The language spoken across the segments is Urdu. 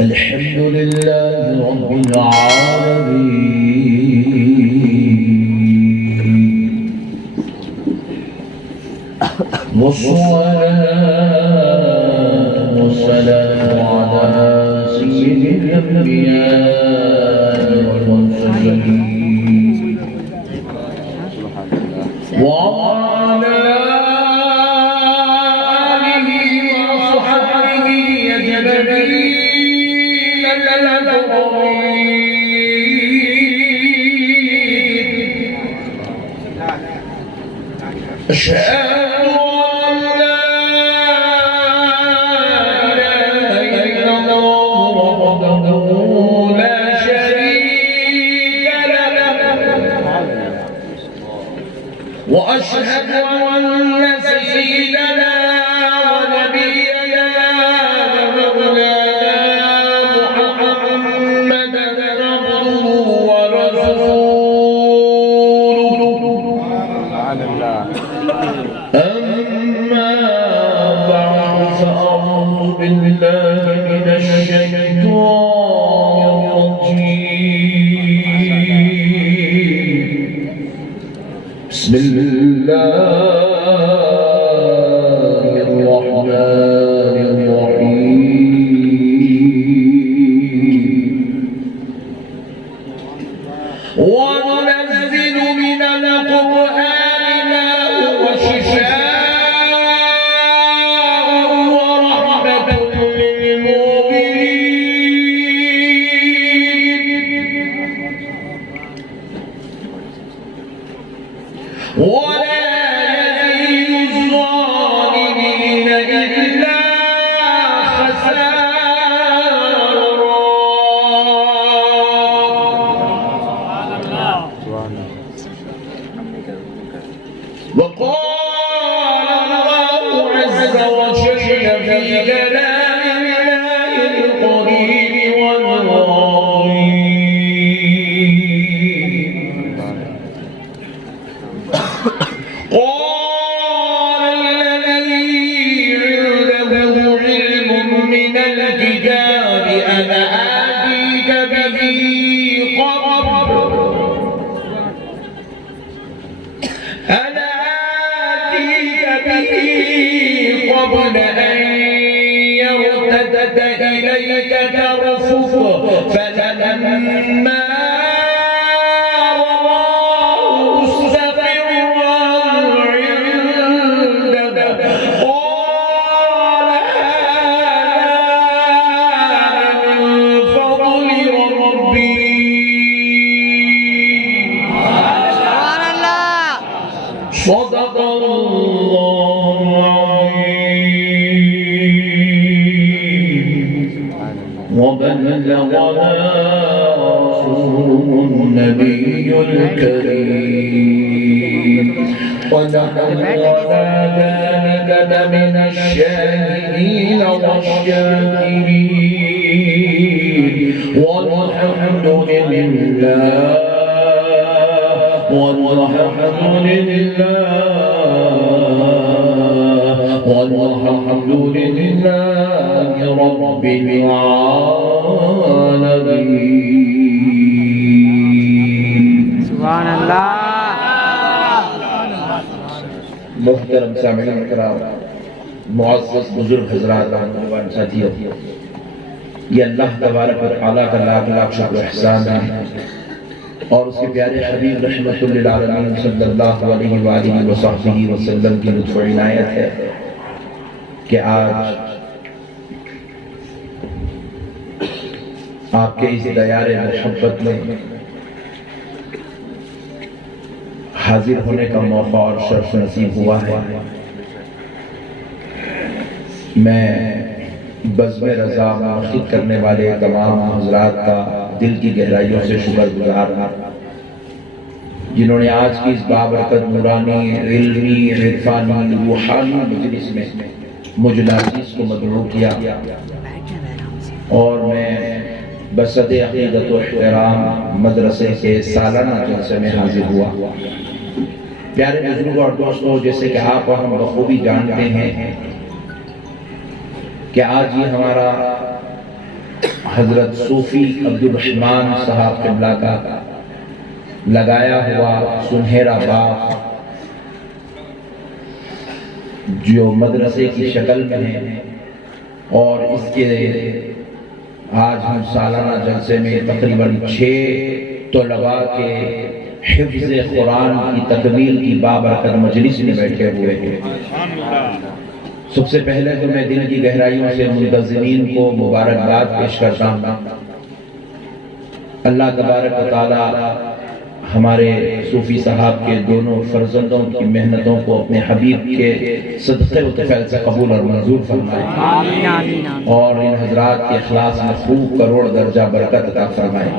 الحمد لله رب العالمين والصلاة والسلام على سيد الأنبياء والمرسلين وعلى آله وصحبه أجمعين أشهد وأشهد أن سيدنا ونبينا ومولانا محمدا عبده ورسوله أما بعد فأعوذ بالله من الشيطان الرجيم بسم الله الرحمن الرحيم وننزل من القرآن ما هو شفاء ورحمة للمؤمنين ولا يزيد الظالمين إلا وقال الله عز وجل في كلامه القدير والعظيم قال الذي عنده علم من الكتاب أنا آتيك به قبل أن يرتد إليك طرفك فلما رآه مستقرا عنده قال هذا من فضل ربي صدق الله وبلغنا رسوله النبي الكريم ونحن على ذلك لمن الشاهدين والشاكرين والحمد لله والحمد لله رب العالمين سبحان اللہ محترم سامعین کرام معزز بزرگ حضرات نوجوان ساتھیو یہ اللہ تبارک و تعالیٰ کا لاکھ لاکھ شکر و احسان ہے اور اس کے پیارے حبیب رحمت للعالمین صلی اللہ علیہ وآلہ وصحبہ وسلم کی لطف و عنایت ہے کہ آج آپ کے اس دیار محبت میں حاضر ہونے کا موقع اور شرف نصیب ہوا ہے۔ میں بزم رضا منعقد کرنے والے تمام حضرات کا دل کی گہرائیوں سے شکر گزار ہوں جنہوں نے آج کی اس بابرکت نورانی علمی عرفانی روحانی مجلس میں مجھ ناچیز کو مدعو کیا اور میں بصد عقیدت و احترام مدرسے کے سالانہ جلسے میں حاضر ہوا۔ پیارے بزرگوں اور دوستوں، جیسے کہ آپ اور ہم بخوبی جانتے ہیں کہ آج یہ ہمارا حضرت صوفی عبدالرحمن صاحب قبلہ کا لگایا ہوا سنہرا باغ جو مدرسے کی شکل میں ہے، اور اس کے آج ہم سالانہ جلسے میں تقریباً 6 طلباء کے حفظ قرآن کی تکمیل کی بابرکت مجلس میں بیٹھے ہوئے ہیں۔ سب سے پہلے تو میں دل کی گہرائیوں سے منتظمین کو مبارکباد پیش کرتا ہوں۔ اللہ تبارک و تعالی ہمارے صوفی صاحب کے دونوں فرزندوں کی محنتوں کو اپنے حبیب کے صدقے و طفیل سے قبول اور منظور فرمائے، اور ان حضرات کے اخلاص میں خوب کروڑ درجہ برکت عطا فرمائے۔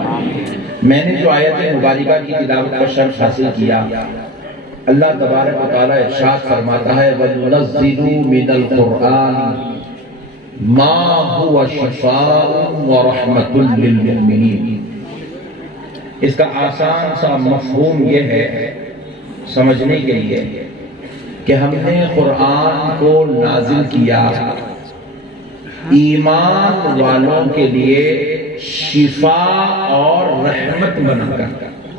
میں نے جو آیت مبارکہ کی تلاوت کا شرف حاصل کیا، اللہ تبارک و تعالی ارشاد فرماتا ہے وَنُنَزِّلُ مِنَ الْقُرْآنِ مَا هُوَ شِفَاءٌ وَرَحْمَةٌ لِّلْمُؤْمِنِينَ۔ اس کا آسان سا مفہوم یہ ہے سمجھنے کے لیے کہ ہم نے قرآن کو نازل کیا ایمان والوں کے لیے شفا اور رحمت بنا کر۔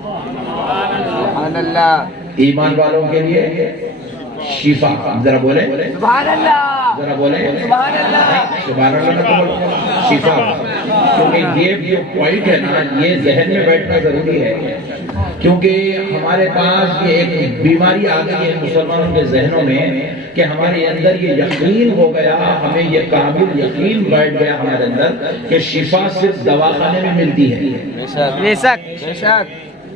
سبحان اللہ، ایمان والوں کے لیے شفا، ذرا بولے سبحان اللہ، ذرا بولے سبحان اللہ، سبحان اللہ نہ بولو، شفا، کیونکہ یہ جو پوائنٹ ہے نا یہ ذہن میں بیٹھنا ضروری ہے، کیونکہ ہمارے پاس یہ ایک بیماری آ گئی ہے مسلمانوں کے ذہنوں میں کہ ہمارے اندر یہ یقین ہو گیا، ہمیں یہ کامل یقین بیٹھ گیا ہمارے اندر کہ شفا صرف دواخانے میں ملتی ہے۔ بے شک بے شک،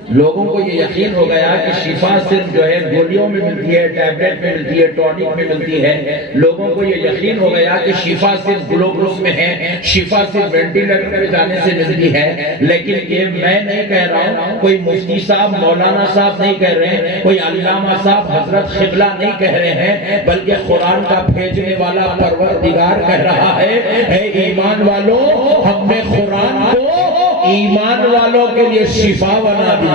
لوگوں کو یہ یقین ہو گیا کہ شفا صرف جو ہے گولیوں میں ملتی ہے، ٹیبلٹ میں ملتی ہے، ٹونک میں ملتی ہے۔ لوگوں کو یہ یقین ہو گیا کہ شفا صرف گلوکوز میں ہے، شفا صرف وینٹیلیٹر پہ جانے سے ملتی ہے۔ لیکن یہ میں نہیں کہہ رہا ہوں، کوئی مفتی صاحب مولانا صاحب نہیں کہہ رہے ہیں، کوئی علامہ صاحب حضرت قبلہ نہیں کہہ رہے ہیں، بلکہ قرآن کا بھیجنے والا پروردگار کہہ رہا ہے اے ایمان والوں، ہم نے قرآن کو ایمان والوں کے لیے شفا بنا دیا۔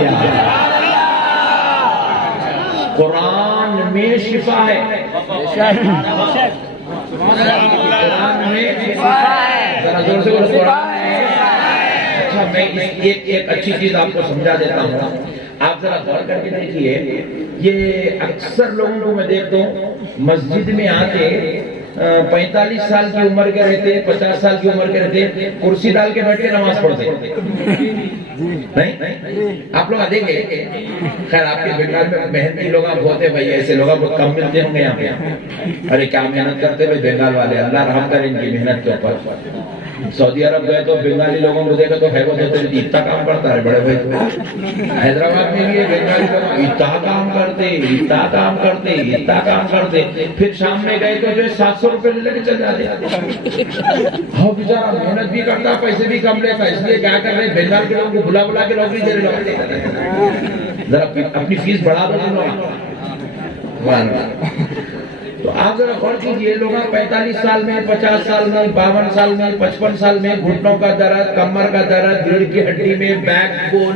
قرآن میں شفا ہے، قرآن میں شفا ہے، ذرا زور سے بولو قرآن میں۔ اچھا میں ایک اچھی چیز آپ کو سمجھا دیتا ہوں، آپ ذرا غور کر کے دیکھیے، یہ اکثر لوگوں کو میں دیکھتا ہوں مسجد میں آتے 45 سال کی عمر کے رہتے، 50 سال کی عمر کے رہتے، کرسی ڈال کے بیٹھ کے نماز پڑھتے نہیں؟ آپ لوگ دیکھیں گے، خیر آپ کے بنگال میں محنتی لوگ بہت ہیں بھائی، ایسے لوگ بہت کم ملتے ہوں گے یہاں پہ۔ ارے کیا محنت کرتے ہوئے بنگال والے، اللہ رحم کرے ان کی محنت کے اوپر۔ سعودی عرب گئے تو بنگالی لوگوں کو دیکھا تو حیرت ہوتے ہیں، اتنا کام کرتا ہے بڑے بھائی۔ حیدرآباد میں بھی بنگالی لوگ اتنا کام کرتے، اتنا کام کرتے، اتنا کام کرتے، پھر شام میں گئے تو جو 700 روپے لے کے چل جاتے۔ ہاں بیچارہ محنت بھی کرتا، پیسے بھی کم لیتا، اس لیے کیا کر رہے بنگال کے لوگوں کو بلا بلا کے نوکری دے رہے، ذرا اپنی فیس بڑھا دو۔ تو آپ ذرا غور کیجئے، لوگ 45 سال میں، 50 سال میں، 52 سال میں، 55 سال میں گھٹنوں کا درد، کمر کا درد، ریڑھ کی ہڈی میں، بیک بون،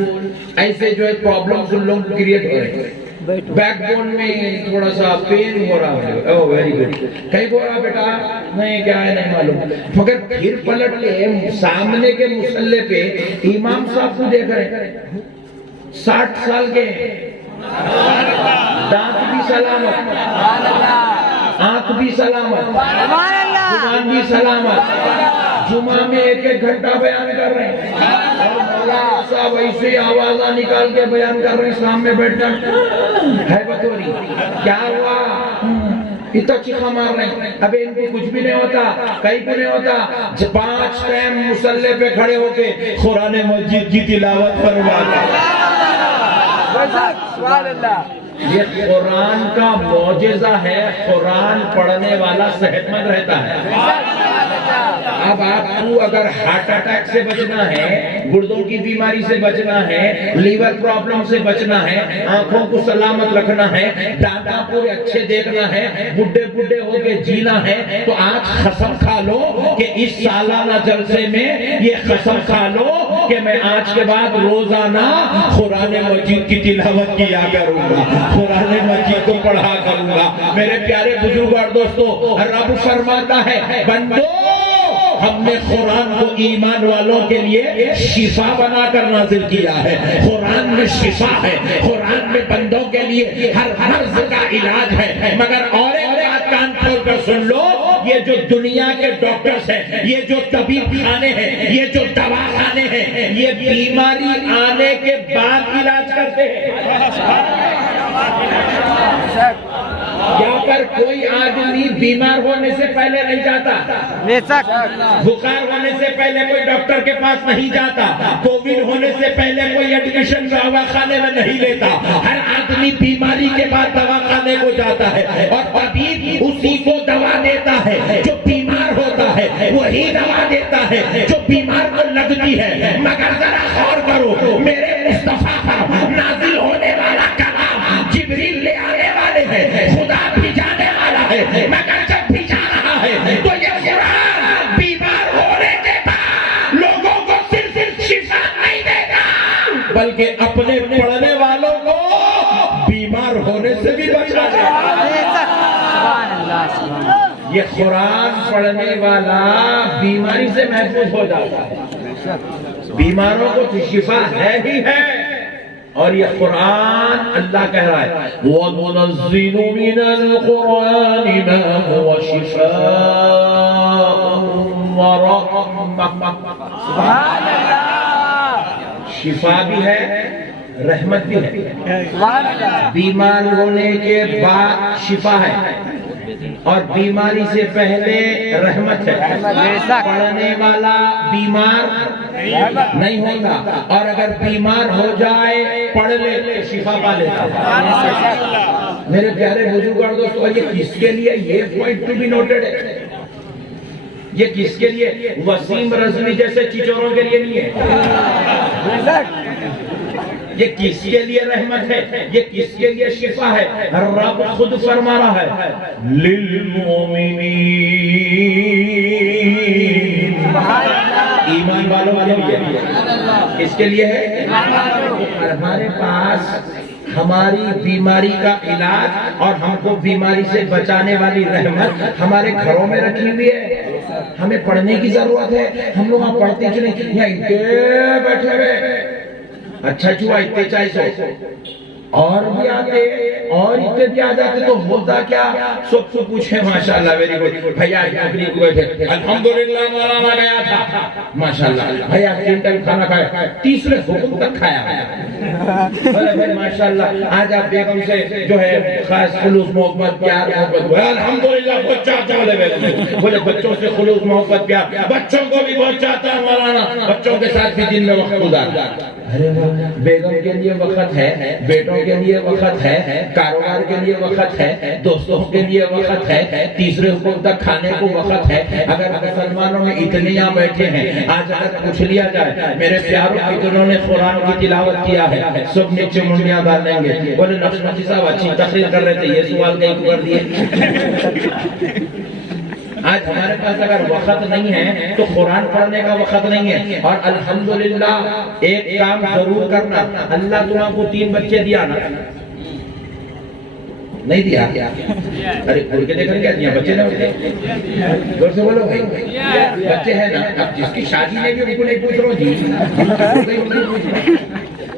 ایسے جو ہے پرابلمز ان لوگوں کو کریٹ ہو رہے ہیں۔ بیک بون میں تھوڑا سا پین ہو رہا ہے، اوہ ویری گڈ، کہیں بول رہا بیٹا نہیں کیا ہے نہیں معلوم، مگر پھر پلٹ کے سامنے کے مصلی پہ امام صاحب کو دیکھ رہے ہیں 60 سال کے، دانت بھی سلامت، آنکھ بھی سلامت، زبان بھی سلامت، جمعہ میں 1 گھنٹہ بیان کر رہے ہیں، اور مولانا صاحب ایسے آوازہ نکال کے بیان کر رہے ہیں، اسلام میں بیٹھ کر ہے بطوری، کیا ہوا؟ اتنا چیخا مار رہے ہیں، ابھی ان کو کچھ بھی نہیں ہوتا، کہیں بھی نہیں ہوتا، 5 ٹائم مصلی پہ کھڑے ہو کے قرآن مجید کی تلاوت فرماتا۔ سبحان اللہ، یہ قرآن کا معجزہ ہے، قرآن پڑھنے والا صحت مند رہتا ہے۔ اب آپ کو اگر ہارٹ اٹیک سے بچنا ہے، گردوں کی بیماری سے بچنا ہے، لیور پرابلم سے بچنا ہے، آنکھوں کو سلامت رکھنا ہے، دانتوں پورے اچھے دیکھنا ہے، بڈھے بڈھے ہو کے جینا ہے، تو آج قسم کھا لو کہ اس سالانہ جلسے میں یہ قسم کھا لو کہ میں آج کے بعد روزانہ قرآن مجید کی تلاوت کیا کروں گا، قرآن مجید کو پڑھا کروں گا۔ میرے پیارے بزرگ اور دوستو، رب فرماتا ہے بندو ہم نے قرآن کو ایمان والوں کے لیے شفا بنا کر نازل کیا ہے. قرآن میں شفا ہے, قرآن میں بندوں کے لیے ہر مرض کا علاج ہے. مگر اور ایک بات کان کھول کر سن لو, یہ جو دنیا کے ڈاکٹرز ہیں, یہ جو طبیب خانے ہیں, یہ جو دوا خانے ہیں, یہ بیماری آنے کے بعد علاج کرتے ہیں. یہاں پر کوئی آدمی بیمار ہونے سے پہلے نہیں جاتا, بخار ہونے سے پہلے کوئی ڈاکٹر کے پاس نہیں جاتا, کووڈ ہونے سے پہلے کوئی ایڈمیشن دواخانے میں نہیں لیتا. ہر آدمی بیماری کے بعد دواخانے کو جاتا ہے, اور طبیب اسی کو دوا دیتا ہے جو بیمار ہوتا ہے, وہی دوا دیتا ہے جو بیمار کو لگتی ہے. مگر ذرا غور کرو, میرے مصطفیٰ پر نازل ہونے والا کلام جبریل لے آنے والے ہیں, خدا بھی جانے والا ہے. مگر جب بھی جا رہا ہے تو یہ قرآن بیمار ہونے کے بعد لوگوں کو صرف شفا نہیں دے گا, بلکہ اپنے پڑھنے والوں کو بیمار ہونے سے بھی بچا دے گا. یہ قرآن پڑھنے والا بیماری سے محفوظ ہو جاتا ہے. بیماروں کو تو شفا ہے ہی ہے. اور یہ قرآن اللہ کہہ رہا ہے وَنُنَزِّلُ مِنَ الْقُرْآنِ مَا هُوَ شِفَاءٌ وَرَحْمَةٌ. سبحان اللہ, شفا بھی ہے, رحمت بھی ہے. سبحان اللہ. بیمار ہونے کے بعد شفا ہے, اور بیماری سے پہلے رحمت ہے. پڑھنے والا بیمار نہیں ہوتا, اور اگر بیمار ہو جائے پڑھ لے تو شفا پا لیتا. میرے پیارے بزرگ اور دوستو, یہ کس کے لیے, یہ پوائنٹ ٹو بی نوٹڈ ہے, یہ کس کے لیے, وسیم رضوی جیسے چچوروں کے لیے نہیں ہے. یہ کس کے لیے رحمت ہے, یہ کس کے لیے شفا ہے. رب خود فرما رہا ہے للمؤمنین, ایمان والوں کے لیے. اس کے لیے ہے ہمارے پاس ہماری بیماری کا علاج اور ہم کو بیماری سے بچانے والی رحمت ہمارے گھروں میں رکھی ہوئی ہے. ہمیں پڑھنے کی ضرورت ہے, ہم لوگ وہاں پڑھتے کہ نہیں, یہاں بیٹھے ہوئے اچھا چوہا اتنے چاہیے اور بھی آتے, اور اتنے بھی آ جاتے, تو ہوتا کیا, سب سے پوچھے ماشاءاللہ ویری گڈ بھیا نوکری کو بیٹھے الحمدللہ مولانا گیا تھا ماشاءاللہ, بھیا 3 ٹائم کھانا کھایا, تیسرے حکم تک کھایا. بھائی ماشاءاللہ آج آپ بیگم سے جو ہے خاص خلوص محبت پیار محبت, الحمدللہ بہت چاہتا ہے, بولے بچوں سے خلوص محبت پیار, بچوں کو بھی بہت چاہتا ہے مولانا, بچوں کے ساتھ بھی دن میں وقت گزارتا. بیگم کے لیے وقت ہے, بیٹوں کے لیے وقت ہے, کاروبار کے لیے وقت ہے, دوستوں کے لیے وقت ہے, تیسرے حکم تک کھانے کو وقت ہے. اگر مسلمانوں میں اتنے یہاں بیٹھے ہیں, آج اگر پوچھ لیا جائے میرے پیاروں کتنوں نے قرآن کی تلاوت کیا ہے, سب نیچے منڈیاں ڈال لیں گے. بولے نقشبندی صاحب اچھی تقریر کر رہے تھے, یہ سوال کہیں کو کر دیے. آج ہمارے پاس اگر وقت نہیں ہے تو قرآن پڑھنے کا وقت نہیں ہے. اور الحمدللہ ایک کام ضرور کرنا, اللہ تم آپ کو 3 بچے دیا نا, نہیں دیا, ارے کھول کے دیکھیں کیا دیا, بچے نہ ہوتے, زور سے بولو بھائی, بچے ہیں نا. اب جس کی شادی نہیں ہوئی ان کو نہیں پوچھ رہا ہوں جی,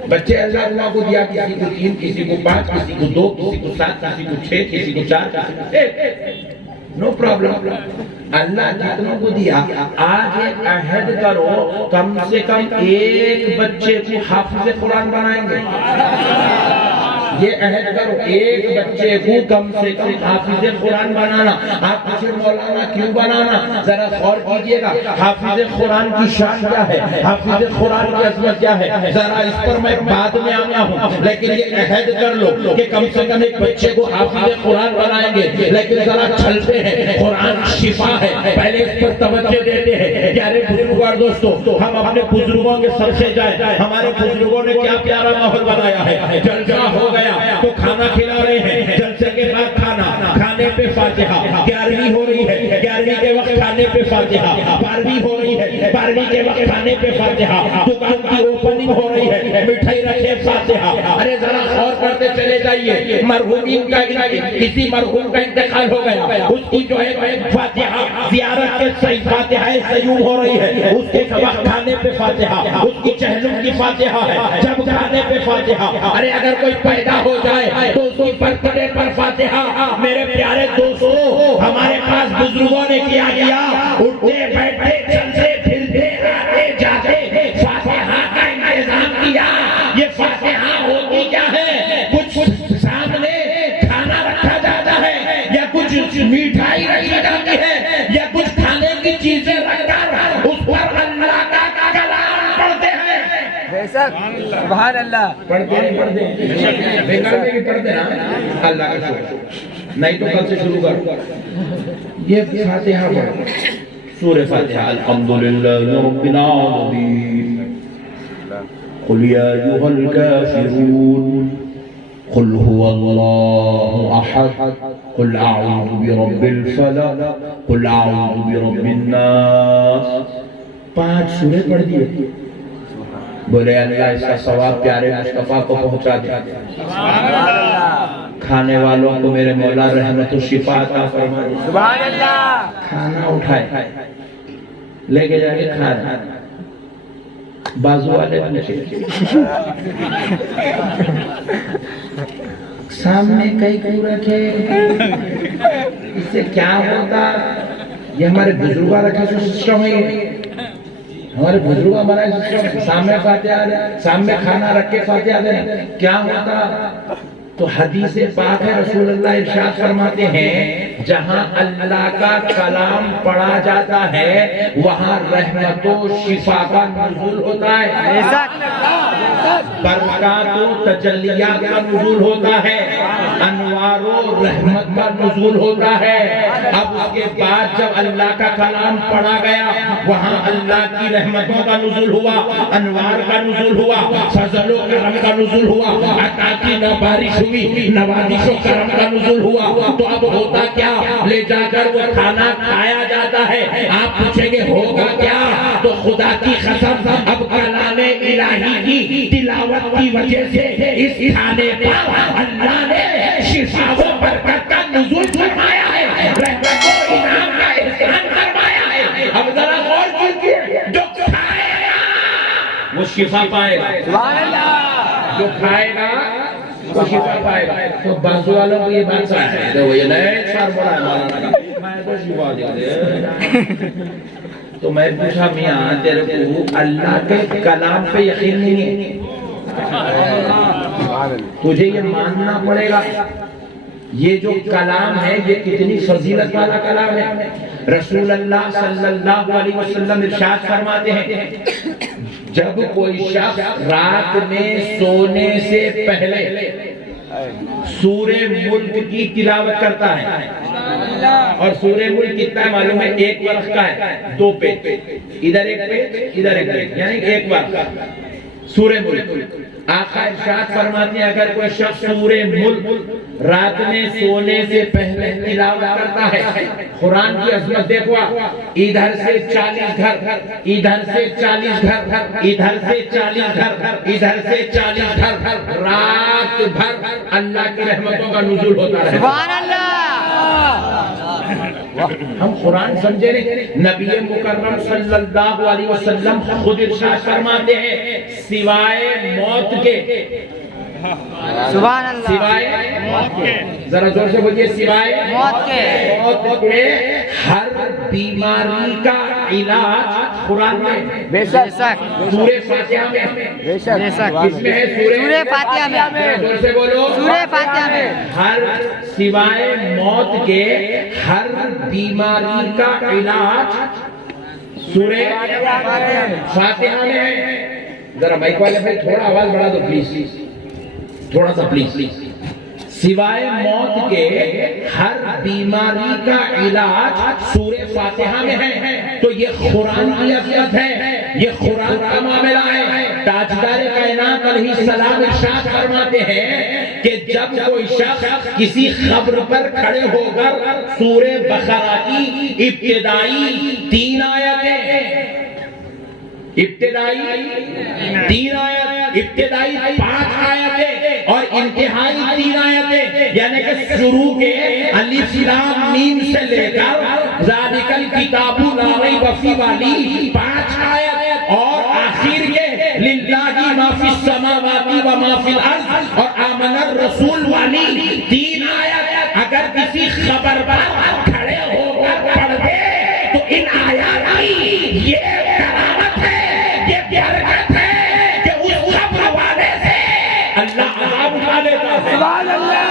بچے اللہ کو دیا, کسی کو 3, کسی کو 5, کسی کو 2, کسی کو 7, کسی کو 6, کسی کو 4, نو پرابلم. اللہ جتنوں کو دیا, آج ایک عہد کرو کم سے کم ایک بچے کو حافظ قرآن بنائیں گے. یہ عہد کرو, ایک بچے کو کم سے کم حافظ قرآن بنانا. آپ پوچھیں مولانا کیوں بنانا, ذرا غور کیجئے گا. حافظ قرآن کی شان کیا ہے, حافظ قرآن کی عظمت کیا ہے, ذرا اس پر میں بعد میں آنا ہوں, لیکن یہ عہد کر لو کہ کم سے کم ایک بچے کو حافظ قرآن بنائیں گے. لیکن ذرا چلتے ہیں, قرآن شفا ہے, پہلے اس پر توجہ دیتے ہیں. پیارے بزرگوار دوستو, ہم اپنے بزرگوں کے سب سے جائیں, ہمارے بزرگوں نے کیا پیارا ماحول بنایا ہے. جلسہ ہو گیا تو کھانا کھلا رہے ہیں, جلسے کے بعد کھانا, کھانے پہ فاتحہ, 11ویں ہو رہی ہے, 11ویں کے وقت وقت کھانے پہ فاتحہ، 12ویں ہو رہی ہے 12ویں کے وقت کھانے پہ فاتحہ، دکان کی اوپننگ ہو رہی ہے مٹھائی رکھے فاتحہ۔ ارے ذرا غور کرتے چلے جائیے، مرحومین کا کسی مرحوم کا انتقال ہو گیا، اس کی جو ہے فاتحہ زیارت کے صحیح فاتحہ سیوم ہو رہی ہے، اس کے وقت کھانے پہ فاتحہ، اس کی چہلم کی فاتحہ ہے، جب کھانے پہ فاتحہ۔ ارے اگر کوئی پیدا ہو جائے تو اس کی برتھ ڈے پر فاتحہ۔ میرے پیارے دوستو، ہمارے پاس بزرگوں نے کیا کیا، اٹھتے بیٹھتے چلتے پھرتے آتے جاتے فاتحہ کا انتظام کیا۔ یہ فاتحہ ہوتی کیا ہے؟ کچھ سامنے کھانا رکھا جاتا ہے، یا کچھ میٹھائی رکھی جاتی ہے، یا کچھ کھانے کی چیزیں رکھ کر اس پر اللہ کا کلام پڑھتے ہیں۔ سبحان اللہ، پڑھتے ہیں بیکار میں بھی پڑھتے نا، اللہ کا شکر، نہیں تو کل سے شروع کر۔ یہ فاتحہ پڑھو، سورہ فاتحہ۔ الحمدللہ رب العالمین، قل یا ایھا الکافرون، قل هو اللہ احد، قل اعوذ برب الفلق، قل اعوذ برب الناس۔ 5 سورے پڑھ دیے۔ بولے اللہ اس کا ثواب پیارے مصطفیٰ کو پہنچا دے، کھانے والوں کو میرے مولا رحمت و شفا عطا فرما دے۔ سبحان اللہ۔ کھانا اٹھائے لے کے جا کے کھا رہے، بازو والے پوچھے سامنے کئی کیوں رکھے، اس سے کیا ہوتا؟ یہ ہمارے بزرگاں رکھے جو سسٹم ہے، ہمارے بزرگ ہمارا سسٹم، سامنے فاتحہ دے، سامنے کھانا رکھ کے فاتحہ دے، کیا ہوتا؟ تو حدیث پاک ہے، رسول اللہ ارشاد فرماتے ہیں جہاں اللہ کا کلام پڑھا جاتا ہے وہاں رحمت و شفا کا نزول ہوتا ہے، برکات و تجلیات کا نزول ہوتا ہے، انوار و رحمت کا نزول ہوتا ہے۔ اب اس کے بعد جب اللہ کا کلام پڑھا گیا وہاں اللہ کی رحمتوں کا نزول ہوا، انوار کا نزول ہوا، فضل و کرم کا نزول ہوا، عطا کی بارش ہوئی، نوازش و کرم کا نزول ہوا۔ تو اب ہوتا کیا؟ لے جا کر وہ کھانا کھایا جاتا ہے۔ آپ پوچھیں گے ہوگا کیا؟ تو خدا کی قسم اب کلام الہی کی تلاوت کی وجہ سے اس کھانے پر اللہ نے شفا و برکت کا نزول فرمایا ہے، رحمت و انعام کا احسان فرمایا ہے۔ اب ذرا غور کیجئے، جو کھائے گا وہ شفا پائے گا، سبحان اللہ۔ جو کھائے گا وہ شفا پائے گا۔ تو بازو والوں کو یہ بات ہے تو یہ نئے سار بڑا ہے مولانا کا، میں تو شفا دے۔ تو میں پوچھا میاں تیرے کو اللہ کے کلام پہ یقین نہیں ہے؟ تجھے یہ ماننا پڑے گا یہ جو کلام ہے یہ کتنی فضیلت والا کلام ہے۔ رسول اللہ صلی اللہ علیہ وسلم ارشاد فرماتے ہیں جب کوئی شخص رات میں سونے سے پہلے سورہ ملک کی تلاوت کرتا ہے، اور سورہ ملک کتنا ہے معلوم ہے؟ 1 ورق کا ہے، 2 پیج، ادھر 1 پیج ادھر 1 پیج، یعنی 1 ورق سورہ ملک۔ آقا ارشاد فرماتے ہیں اگر کوئی شخص سورہ ملک رات میں سونے سے پہلے تلاوت کرتا ہے، قرآن کی عظمت دیکھو، ادھر سے 40 گھر، ادھر سے 40 گھر، ادھر سے 40 گھر، ادھر سے 40 گھر، رات بھر اللہ کی رحمتوں کا نزول ہوتا ہے۔ سبحان اللہ۔ ہم قرآن سمجھے نہیں، نبی مکرم صلی اللہ علیہ وسلم خود ارشاد فرماتے ہیں سوائے موت کے، سبحان اللہ، سوائے موت کے، ذرا زور سے بولیے، سوائے موت کے، موت کے ہر بیماری کا علاج قرآن میں، بے شک، سورہ فاتحہ میں، بے شک، کس میں ہے؟ سورہ فاتحہ میں، زور سے بولو، سورہ فاتحہ میں، ہر سوائے موت کے ہر بیماری کا علاج سورہ فاتحہ میں ہے۔ ذرا مائک والے بھائی تھوڑا آواز بڑھا دو پلیز، تھوڑا سا پلیز۔ سوائے موت کے ہر بیماری کا علاج سورہ فاتحہ میں ہے۔ تو یہ قرآن کی عظمت ہے، یہ قرآن کا معاملہ ہے۔ تاجدار کائنات علیہ السلام ارشاد فرماتے ہیں کہ کہ جب کوئی شخص کسی قبر پر کھڑے ہو کر سورہ بقرہ کی ابتدائی 3 آیتیں ابتدائی 5 آیتیں اور انتہائی 3 آیتیں، یعنی کہ شروع کے الف لام میم سے لے کر ذالک الکتاب لا ریب فیہ والی 5 آیت اور آخر کے للہ ما فی السماوات و ما فی الارض اور آمن الرسول والی 3 آیت اگر کسی خبر پر کھڑے ہو کر پڑھ دے تو ان آیات کی یہ کرامت ہے، یہ برکت ہے کہ اس خبر والے سے اللہ عذاب اٹھا لیتا ہے، سبحان اللہ،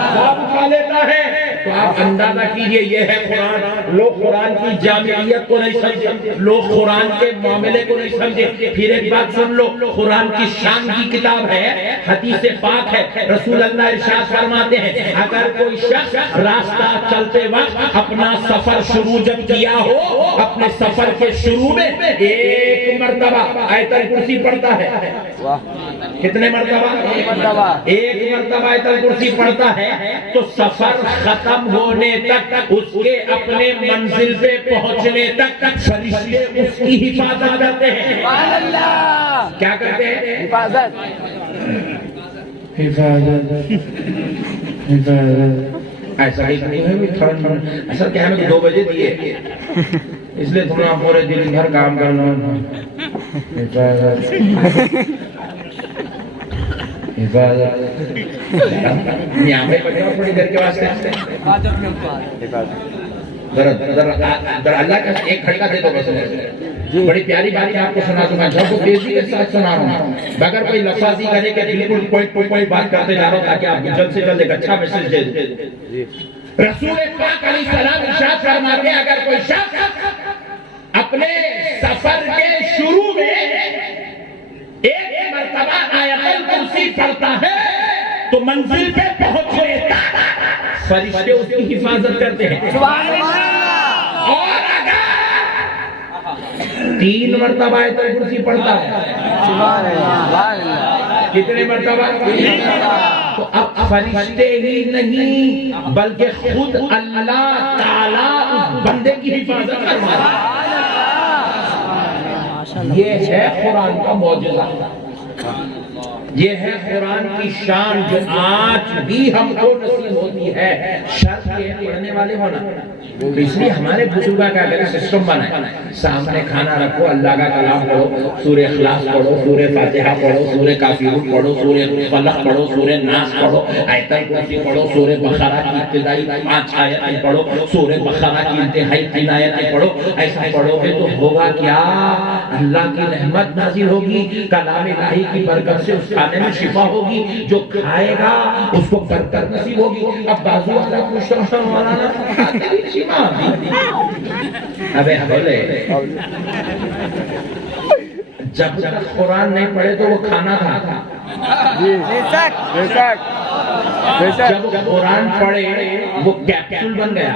عذاب اٹھا لیتا ہے۔ تو آپ اندازہ کیجئے یہ ہے قرآن۔ لوگ قرآن کی جامعیت کو نہیں سمجھے، لوگ قرآن کے معاملے کو نہیں سمجھے۔ پھر ایک بات سن لو، قرآن کی شان کی کتاب ہے، حدیث پاک ہے۔ رسول اللہ ارشاد فرماتے ہیں اگر کوئی شخص راستہ چلتے وقت اپنا سفر شروع جب کیا ہو، اپنے سفر کے شروع میں 1 مرتبہ آیت الکرسی پڑھتا ہے، کتنے مرتبہ؟ 1 مرتبہ آیت الکرسی پڑھتا ہے تو سفر ختم ہونے تک، اس کے اپنے منزل پہ پہنچنے تک فرشتے اس کی حفاظت کرتے ہیں۔ سبحان اللہ، کیا کرتے ہیں؟ حفاظت۔ ایسا ہی نہیں ہے، اصل کیا ہے 2 بجے دیے اس لیے تھوڑا پورے دن بھر کام کرنا۔ یہاں پہ تھوڑی دیر کے واسطے اللہ کا 1 گھنٹہ دے دو بس۔ بڑی پیاری بات ہے، آپ کو سنا دوں، میں جب کو تیزی کے ساتھ سنا رہا ہوں، مگر کوئی لفظی کرے کہ بالکل کوئی بات کرتے جا رہا ہوں تاکہ آپ جلد سے جلد ایک اچھا میسج دے دیں۔ رسول پاک علیہ السلام ارشاد فرماتے ہیں اگر کوئی شخص اپنے سفر کے شروع میں 1 مرتبہ آیت الکرسی پڑھتا ہے تو منزل پہ پہنچنے تک فرشتے اس کی حفاظت کرتے ہیں۔ سبحان اللہ۔ اور اگر 3 مرتبہ آیت الکرسی پڑھتا ہے، سبحان اللہ، کتنے مرتبہ؟ تو اب فرشتے ہی نہیں بلکہ خود اللہ تعالیٰ اس بندے کی حفاظت فرماتا ہے۔ یہ ہے قرآن کا معجزہ، یہ ہے قرآن کی شان جو آج بھی ہم کو نصیب ہوتی ہے۔ شرط یہ پڑھنے والے ہونا، اس لیے ہمارے بزرگوں کا اگر سسٹم بنا ہے، سامنے کھانا رکھو، اللہ کا کلام پڑھو، سورہ اخلاص پڑھو، سورہ فاتحہ پڑھو، سورہ کافرون پڑھو، سورہ فلق پڑھو، سورہ ناس پڑھو، آیت الکرسی پڑھو، سورہ بقرہ کی ابتدائی 5 آیتیں پڑھو، سورہ بقرہ کی انتہائی 3 آیتیں پڑھو۔ ایسا پڑھو گے تو ہوگا کیا؟ اللہ کی رحمت نازل ہوگی، کلام الہی کی برکت سے اس کھانے میں شفا ہوگی، جو کھائے گا اس کو برکت نصیب ہوگی۔ اب بازو والا پوچھتا ہوں مولانا ابے حوالے جب تک قرآن نہیں پڑھے تو وہ کھانا تھا، جب قرآن پڑھے وہ کیپسول بن گیا۔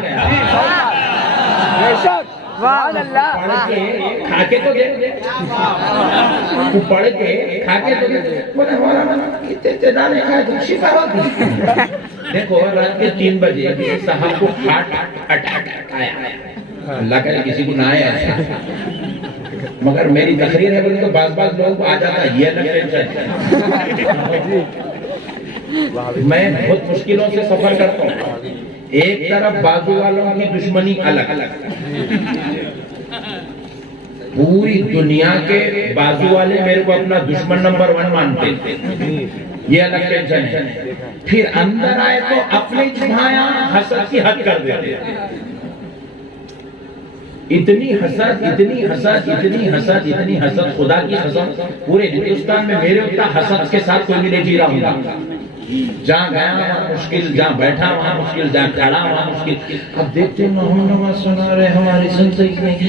پڑھ کے کھا کے تو دیکھ، پڑھ کے کھا کے تو دیکھ، کتنے دانے کھائے تو شفا ہوگی۔ دیکھو رات کے 3 بجے صاحب کو ہارٹ اٹیک آیا، اللہ کرے کسی کو نہ آیا ایسا، مگر میری تقریر ہے بولے تو بعض لوگوں کو آ جاتا ہے، یہ الگ ٹینشن ہے۔ میں بہت مشکلوں سے سفر کرتا ہوں، ایک طرف بازو والوں کی دشمنی الگ، پوری دنیا کے بازو والے میرے کو اپنا دشمن نمبر 1 مانتے ہیں، یہ الگ ٹینشن ہے۔ پھر اندر آئے تو اپنے چھمایا حسد کی حد کر دیتے ہیں، اتنی حسد خدا کی قسم پورے ہندوستان میں میرے اتنا حسد کے ساتھ کوئی بھی نہیں جی رہا ہوں۔ جہاں گیا وہاں مشکل، جہاں بیٹھا وہاں مشکل، جہاں کھڑا وہاں مشکل۔ اب دیکھتے ہیں محمد سنا رہے ہماری سنتے ہی نہیں،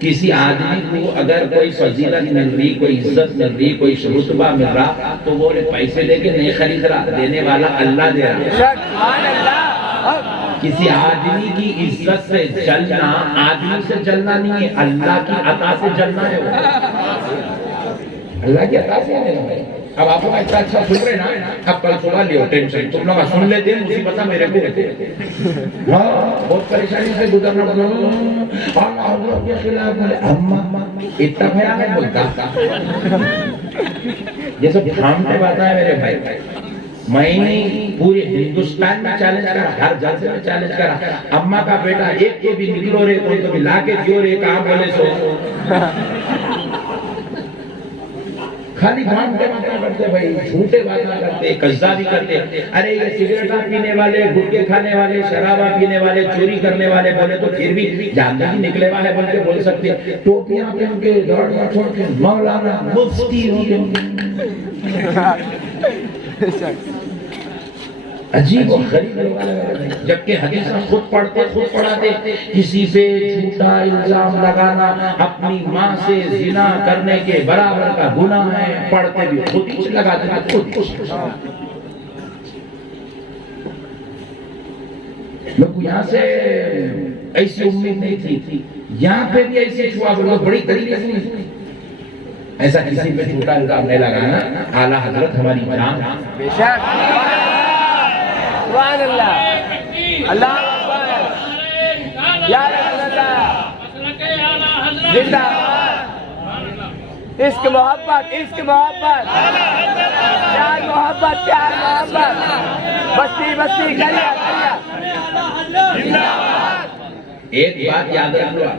کسی آدمی کو اگر کوئی فضیلت مل رہی، کوئی عزت مل رہی، کوئی رتبہ مل رہا تو وہ پیسے دے کے نہیں خرید رہا، دینے والا اللہ دے رہا۔ کسی آدمی کی عزت سے جلنا آدمی سے جلنا نہیں ہے، اللہ کی عطا سے جلنا ہے۔ اللہ کی عطا سے ہے میرے بھائی. اب آپ لوگ اتنا اچھا سن رہے نا, اب کل صبح لیو ٹینشن, تم لوگ سن لیتے ہیں مجھے پتا میرے کو رہتے. ہاں بہت پریشانی سے گزرنا پڑا. اللہ کے خلاف اماں اتنا بھیا ہے بولتا یہ سب تھامتے بات ہے میرے بھائی. میں پورے ہندوستان میں چیلنج کرا, ہر جلسے میں چیلنج کرا, اماں کا بیٹا ایک کو بھی نکلو رے, کوئی تو بھی لا کے دیو رے, کہاں بولے سو خالی گھانٹے باتیں کرتے بھائی, جھوٹے باتیں کرتے, کذابی کرتے. ارے یہ سگریٹاں پینے والے, گٹکے کھانے والے, شرابہ پینے والے, چوری کرنے والے بولے تو پھر بھی جانتے ہی نکلے والے بول کے بول سکتے. ٹوپیاں پہن کے, داڑیاں چھوڑ کے, مولانا مفتی ہو کے, عجیب و غریب لوگ, جبکہ حدیث خود پڑھتے خود پڑھاتے. کسی سے جھوٹا الزام لگانا اپنی ماں سے زنا کرنے کے برابر کا گناہ ہے, پڑھتے بھی خود ہی لگاتے ہیں خود ہی. لوگ یہاں سے ایسی امید نہیں تھی, یہاں پہ بھی ایسے چھوا بولو بڑی طریقے سے ایسا کسی پہ جھوٹا الزام نہیں لگانا. اعلیٰ حضرت ہماری جان بے شک. سبحان اللہ, اللہ اکبر, یا رسول اللہ زندہ باد. عشق محبت, عشق محبت, پیار محبت, پیار محبت, بستی بستی گلیا گلیا. ایک بات یاد رکھ لو,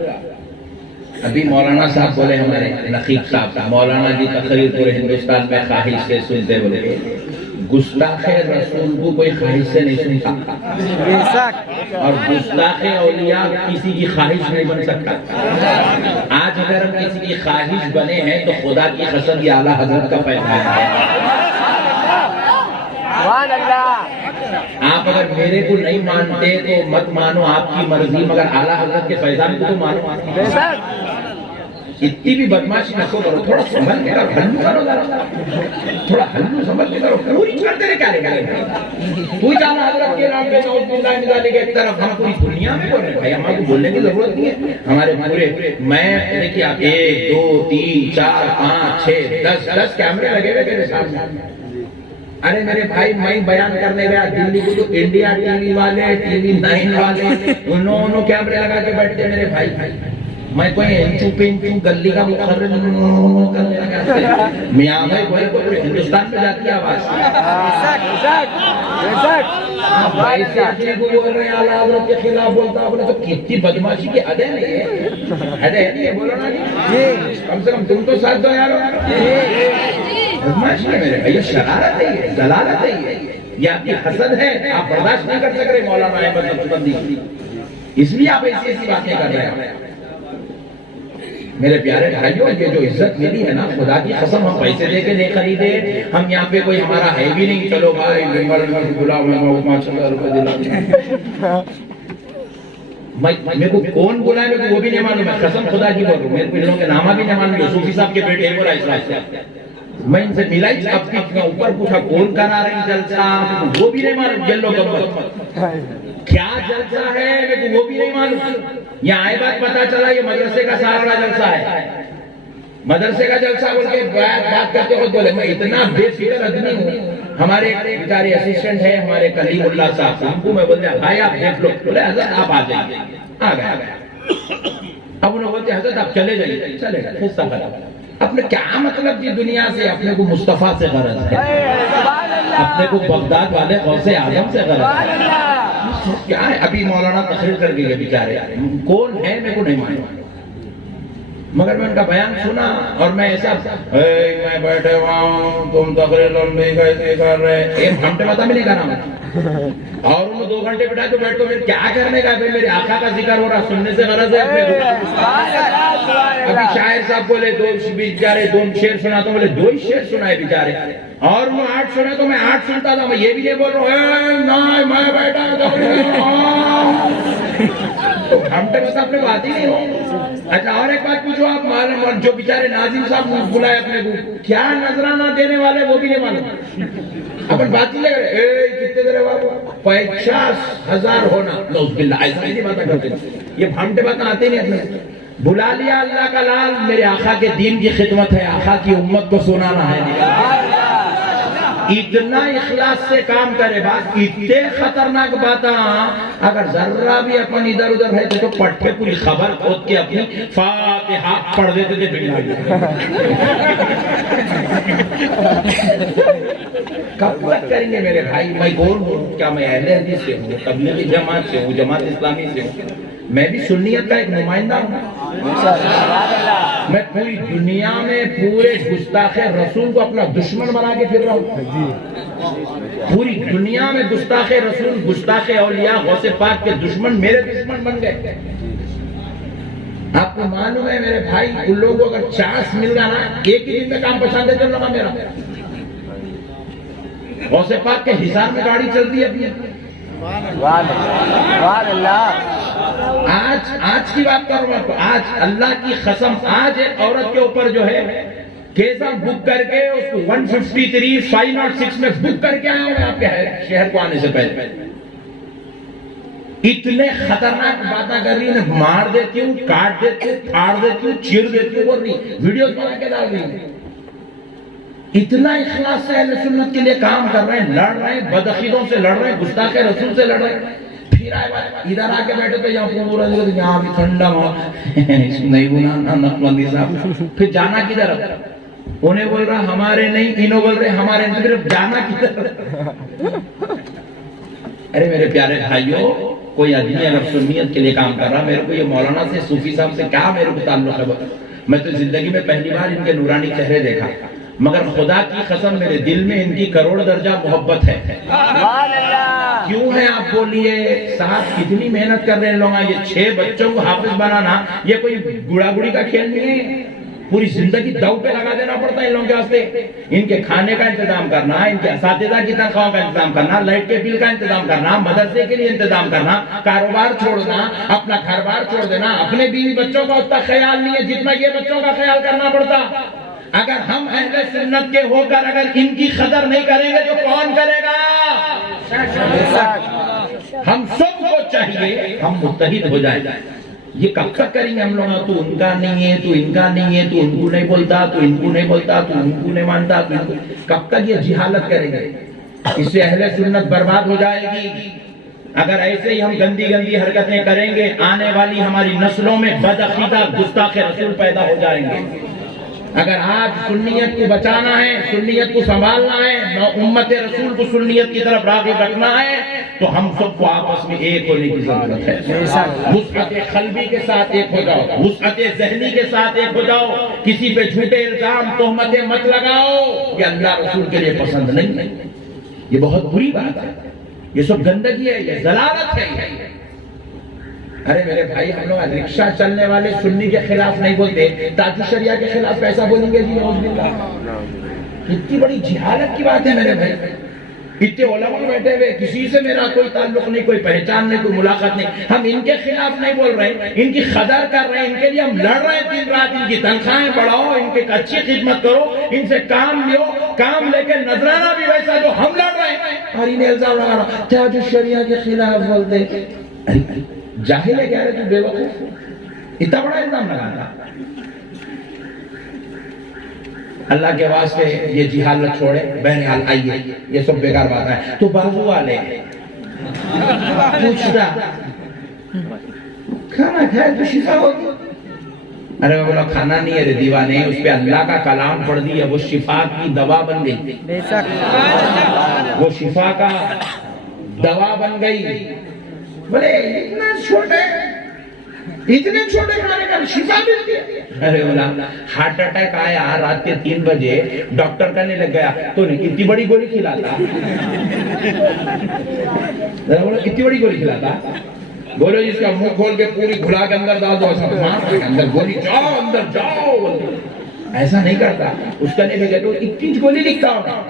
ابھی مولانا صاحب بولے, ہمارے نقیب صاحب, مولانا جی تقریر پورے ہندوستان میں خواہش سے سنتے بولے, گستاخ رسول کو کوئی خواہش سے نہیں سنتا, اور گستاخ اولیاء کسی کی خواہش نہیں بن سکتا. آج اگر ہم کسی کی خواہش بنے ہیں تو خدا کی قسم یہ اعلیٰ حضرت کا پیغام ہے. سبحان اللہ. آپ اگر میرے کو نہیں مانتے تو مت مانو, آپ کی مرضی, مگر اعلیٰ حضرت کے فیضان کو تو مانو. اتنی بھی بدماشی نہ کرو, تھوڑا سنبھل کے کرو, ہلو کرو ذرا, تھوڑا ہلو سنبھل کے کرو. پوری کرتے رہے کیا رہے, تو جانا حضرت کے نام پہ نعوذ باللہ من ذالک ایک طرف, ہم پوری دنیا میں بول رہے ہیں. بھائی ہمارے کو بولنے کی ضرورت نہیں ہے. ہمارے پورے میں دیکھیے آپ 1 2 3 4 5 6 10 کیمرے لگے ہوئے میرے سامنے. ارے میرے بھائی, میں بیان کرنے گیا دلی کو تو انڈیا ٹی وی والے, ٹی وی 9 والے, انہوں کیمرے لگا کے بیٹھتے میرے بھائی. میں کوئی انچو پینچو گلی کا مقرر کرنے لگا, میاں بھائی کوئی پورے ہندوستان میں جاتی ہے آواز. بھائی سے اپنے کو بول رہے ہیں اعلیٰ حضرت کے خلاف بولتا, بولے تو کتنی بدماشی کی حد ہے نہیں ہے, حد ہے نہیں ہے, بولو نا جی, کم سے کم تم تو ساتھ دو یار. بدماشی ہے میرے بھائی, شرارت ہے, یہ ضلالت ہے, یہ آپ کی حسد ہے, آپ برداشت نہیں کر سک رہے مولانا احمد نقشبندی, اس لیے آپ ایسی ایسی باتیں کر رہے ہیں. میرے پیارے بھائیوں, یہ جو عزت ملی ہے نا, خدا کی قسم ہم پیسے دے کے نہیں خریدے. ہم یہاں پہ کوئی ہمارا ہے بھی نہیں, چلو بھائی بلاؤ میں 5,000 روپے دلا. میرے کو کون بلائے میرے کو وہ بھی نہیں معلوم, میں قسم خدا کی بول رہا ہوں, میرے کو ان لوگوں کے نامہ بھی نہیں معلوم. صوفی صاحب کے بیٹے بولا اسلام, میں ان سے ملا ہی, اب میں اوپر پوچھا کون کرا رہے ہیں جلسہ, وہ بھی نہیں معلوم. یلو گمبد کیا جلسہ ہے میرے کو وہ بھی نہیں معلوم. یہاں آئے بات پتا چلا یہ مدرسے کا سارا جلسہ ہے, مدرسے کا جلسہ بول کے بات کرتے ہو بولے. میں اتنا بے فکر آدمی ہوں. ہمارے بیچارے اسسٹنٹ ہے ہمارے کلیم اللہ صاحب, ان کو میں بولتے ہیں بھائی آپ دیکھ لو, بولے حضرت آپ آ جائیں. آ گئے. اب انہوں بولتے ہیں حضرت آپ چلے جائیے, چلے گئے. حصہ خراب. اپنے کیا مطلب جی دنیا سے, اپنے کو مصطفیٰ سے غرض ہے, اپنے کو بغداد والے غوث اعظم سے غرض ہے. کیا ہے, ابھی مولانا تقریر کر گئے بیچارے, کون ہے میرے کو نہیں معلوم, مگر میں ان کا بیان سنا اور میں ایسا میں بیٹھے ہوا ہوں, تم تقریر لمبی کیسے کر رہے, ایک گھنٹے پتا بھی نہیں کرنا, اور انہوں 2 گھنٹے بٹھائے تو بیٹھ تو پھر کیا کرنے کا, میرے آقا کا ذکر ہو رہا, سننے سے غرض ہے اپنے کو. ابھی شاعر صاحب بولے 2 بیچارے 2 شعر سنا تو بولے 2 ہی شعر سنائے بیچارے, اور وہ 8 سنا تو میں 8 سنتا تھا. میں یہ بھی نہیں بول رہا ہوں میں بیٹھا گھنٹے بس اپنے بات ہی نہیں ہو. اچھا اور ایک بات پوچھو آپ, جو بیچارے ناظم صاحب بلائے اپنے کو, کیا نذرانہ دینے والے وہ بھی نہیں معلوم. اپن بات ہی لے گئے کتنے دیر بابا 50,000 ہونا, نعوذ باللہ, ایسا ہی نہیں باتیں کرتے. یہ گھنٹے باتیں آتے نہیں اپنے. بلا لیا اللہ کا لال، میرے آقا کے دین کی خدمت ہے، آقا کی امت کو سنانا ہے۔ اتنا اخلاص سے کام کرے بات، اتنے خطرناک باتاں اگر ذرہ بھی اپن ادھر ادھر ہے تو پٹھے پوری خبر کھود کے اپنی فاتحہ پڑھ دیتے تھے بلا کب تک کریں گے میرے بھائی؟ میں کون ہوں؟ کیا میں اہل حدیث سے ہوں، تبلیغی جماعت سے ہوں، جماعت اسلامی سے ہوں؟ میں بھی سنیت کا ایک نمائندہ ہوں۔ میں پوری دنیا میں پورے گستاخ رسول کو اپنا دشمن بنا کے پھر رہا ہوں۔ پوری دنیا میں گستاخ رسول، گستاخ اولیاء، غوث پاک کے دشمن میرے دشمن بن گئے۔ آپ کو معلوم ہے میرے بھائی، ان لوگوں کو اگر چانس مل گا نا، ایک ہی دن میں کام پہنچا دیتے لوگا میرا۔ غوث پاک کے حصار میں گاڑی چلتی ہے ابھی۔ آج کی بات کروں میں، آج اللہ کی قسم، آج ایک عورت کے اوپر جو ہے کیسا بک کر کے اس کو 153 506 میں بک کر کے آیا ہوں میں آپ کے شہر کو آنے سے پہلے۔ اتنے خطرناک باتیں کر رہی ہیں، مار دیتی ہوں، کاٹ دیتی ہوں، پھاڑ دیتی ہوں، چیر دیتی ہوں، بول رہی ویڈیوز بنا کے ڈال رہی ہیں۔ اتنا اخلاص سے اہل سنت کے لیے کام کر رہے ہیں، لڑ رہے ہیں، بدعقیدوں سے لڑ رہے ہیں، گستاخ رسول سے لڑ رہے ہیں۔ پھر آئے بات ادھر آ کے بیٹھے تو یہاں پورا یہاں بھی ٹھنڈا نہیں بنا نقمندی صاحب، پھر جانا کدھر؟ انہیں بول رہا ہمارے نہیں، انہوں بول رہے ہمارے نہیں، پھر جانا کدھر؟ ارے میرے پیارے بھائیوں، کوئی آدمی اگر سنیت کے لیے کام کر رہا، میرے کو یہ مولانا سے، صوفی صاحب سے کیا میرے کو تعلق ہے؟ میں تو زندگی میں پہلی بار ان کے نورانی چہرے دیکھا، مگر خدا کی قسم میرے دل میں ان کی کروڑ درجہ محبت ہے۔ کیوں ہے آپ بولیے؟ صاحب کتنی محنت کر رہے ہیں لوگ، یہ 6 بچوں کو حافظ بنانا یہ کوئی گڑا گڑی کا کھیل نہیں ہے، پوری زندگی دو پہ لگا دینا پڑتا ہے ان لوگوں کے واسطے۔ ان کے کھانے کا انتظام کرنا، ان کے اساتذہ کی تنخواہوں کا انتظام کرنا، لائٹ کے بل کا انتظام کرنا، مدرسے کے لیے انتظام کرنا، کاروبار چھوڑنا، اپنا گھر بار چھوڑ دینا، اپنے بیوی بچوں کا اتنا خیال نہیں ہے جتنا یہ بچوں کا خیال کرنا پڑتا۔ اگر ہم اہل سنت کے ہو کر اگر ان کی قدر نہیں کریں گے تو کون کرے گا؟ ہم سب کو چاہیے ہم متحد ہو جائیں۔ یہ کب تک کریں گے ہم لوگ؟ تو ان کا نہیں ہے، تو ان کا نہیں ہے، تو ان کو نہیں بولتا، تو ان کو نہیں بولتا، تو ان کو نہیں مانتا، تو ان کو، کب تک یہ جہالت کریں گے؟ اس سے اہل سنت برباد ہو جائے گی۔ اگر ایسے ہی ہم گندی گندی حرکتیں کریں گے، آنے والی ہماری نسلوں میں بدعقیدہ گستاخ رسول پیدا ہو جائیں گے۔ اگر آج سنیت کو بچانا ہے، سنیت کو سنبھالنا ہے، امت رسول کو سنیت کی طرف راغب رکھنا ہے، تو ہم سب کو آپس میں ایک ہونے کی ضرورت ہے۔ وسعت قلبی کے ساتھ ایک ہو جاؤ، وسعت ذہنی کے ساتھ ایک ہو جاؤ، کسی پہ جھوٹے الزام تہمتیں مت لگاؤ، یہ اللہ رسول کے لیے پسند نہیں ہے، یہ بہت بری بات ہے، یہ سب گندگی ہے، یہ ضلالت ہے۔ ارے میرے بھائی، ہم لوگ رکشہ چلنے والے سنی کے خلاف نہیں بولتے، تاج الشریعہ کے خلاف کیسا بولیں گے؟ جی نعوذ باللہ، اتنی بڑی جہالت کی بات ہے میرے بھائی۔ اتنے علماء بیٹھے ہوئے، کسی سے میرا کوئی تعلق نہیں، کوئی پہچان نہیں، کوئی ملاقات نہیں، ہم ان کے خلاف نہیں بول رہے، ان کی قدر کر رہے ہیں، ان کے لیے ہم لڑ رہے ہیں دن رات، ان کی تنخواہیں بڑھاؤ، ان کی اچھی خدمت کرو، ان سے کام لو، کام لے کے نذرانہ بھی ویسا جو ہم لڑ رہے ہیں، اور انہیں الزام لگا رہا تاج الشریعہ کے خلاف بولتے۔ جاہل ہے کہہ رہے تو بے وقوف، اتنا بڑا الزام لگاتا۔ اللہ کے واسطے یہ جہالت چھوڑے، بہرحال آئیے، یہ سب بیکار بات ہے۔ تو بازو والے پوچھتا کھانا کھائے تو شفا ہوگی؟ ارے میں بولا کھانا نہیں ہے دیوانے، اس پہ اللہ کا کلام پڑھ دیا، وہ شفا کی دوا بن گئی، وہ شفا کا دوا بن گئی۔ بولے اتنا چھوٹے، اتنے چھوٹے کھانے کا شفا ملتی ہے؟ ارے بولا ہارٹ اٹیک آیا رات کے 3 بجے، ڈاکٹر کہنے لگ گیا تو نہیں اتنی بڑی گولی کھلاتا، بولا اتنی بڑی گولی کھلاتا، بولو جس کا منہ کھول کے پوری گھلا کے اندر ڈال دو، اندر گولی جاؤ، اندر جاؤ، ایسا نہیں کرتا۔ اس کا نہیں لگا تو اتنی گولی لکھتا ہوگا،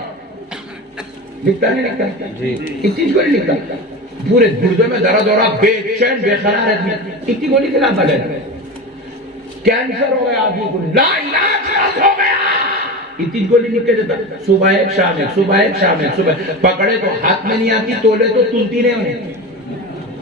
لکھتا نہیں لکھتا جی، اتنی گولی لکھتا، پورے گردے میں درد ہو رہا، بے چین بے قرار آدمی، اتنی گولی کھلاتا گیا، کینسر ہو گیا آدمی کو، لا علاج ہو گیا، اتنی گولی لکھ کے دیتا، صبح ایک شام ایک، صبح ایک شام ایک، صبح پکڑے تو ہاتھ میں نہیں آتی، تولے تو تلتی نہیں انہیں،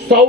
100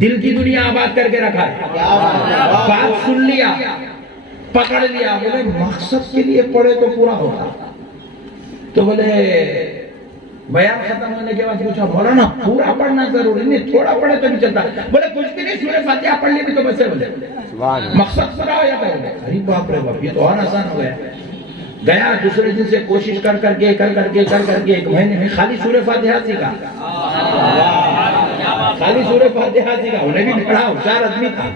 دل کی دنیا آباد کر کے رکھا ہے. بات سن لیا, پکڑ لیا, بولے مقصد کے لیے پڑھے تو پورا ہوگا. تو بولے بیان ختم ہونے کے بعد پوچھا, مولانا پورا پڑھنا ضروری نہیں, تھوڑا پڑھے تو نہیں چلتا. بولے کچھ بھی نہیں, سورہ فاتحہ پڑھ لی بھی تو بس ہے. بولے مقصد پورا ہو جاتا ہے. ارے باپ رے باپ, یہ تو اور آسان ہو گیا. گیا دوسرے دن سے کوشش کر کر کے ایک مہینے میں خالی سورہ فاتحہ سیکھا. خالی سورہ فاتحہ سیکھا. انہیں بھی بڑا ہوشیار آدمی تھا.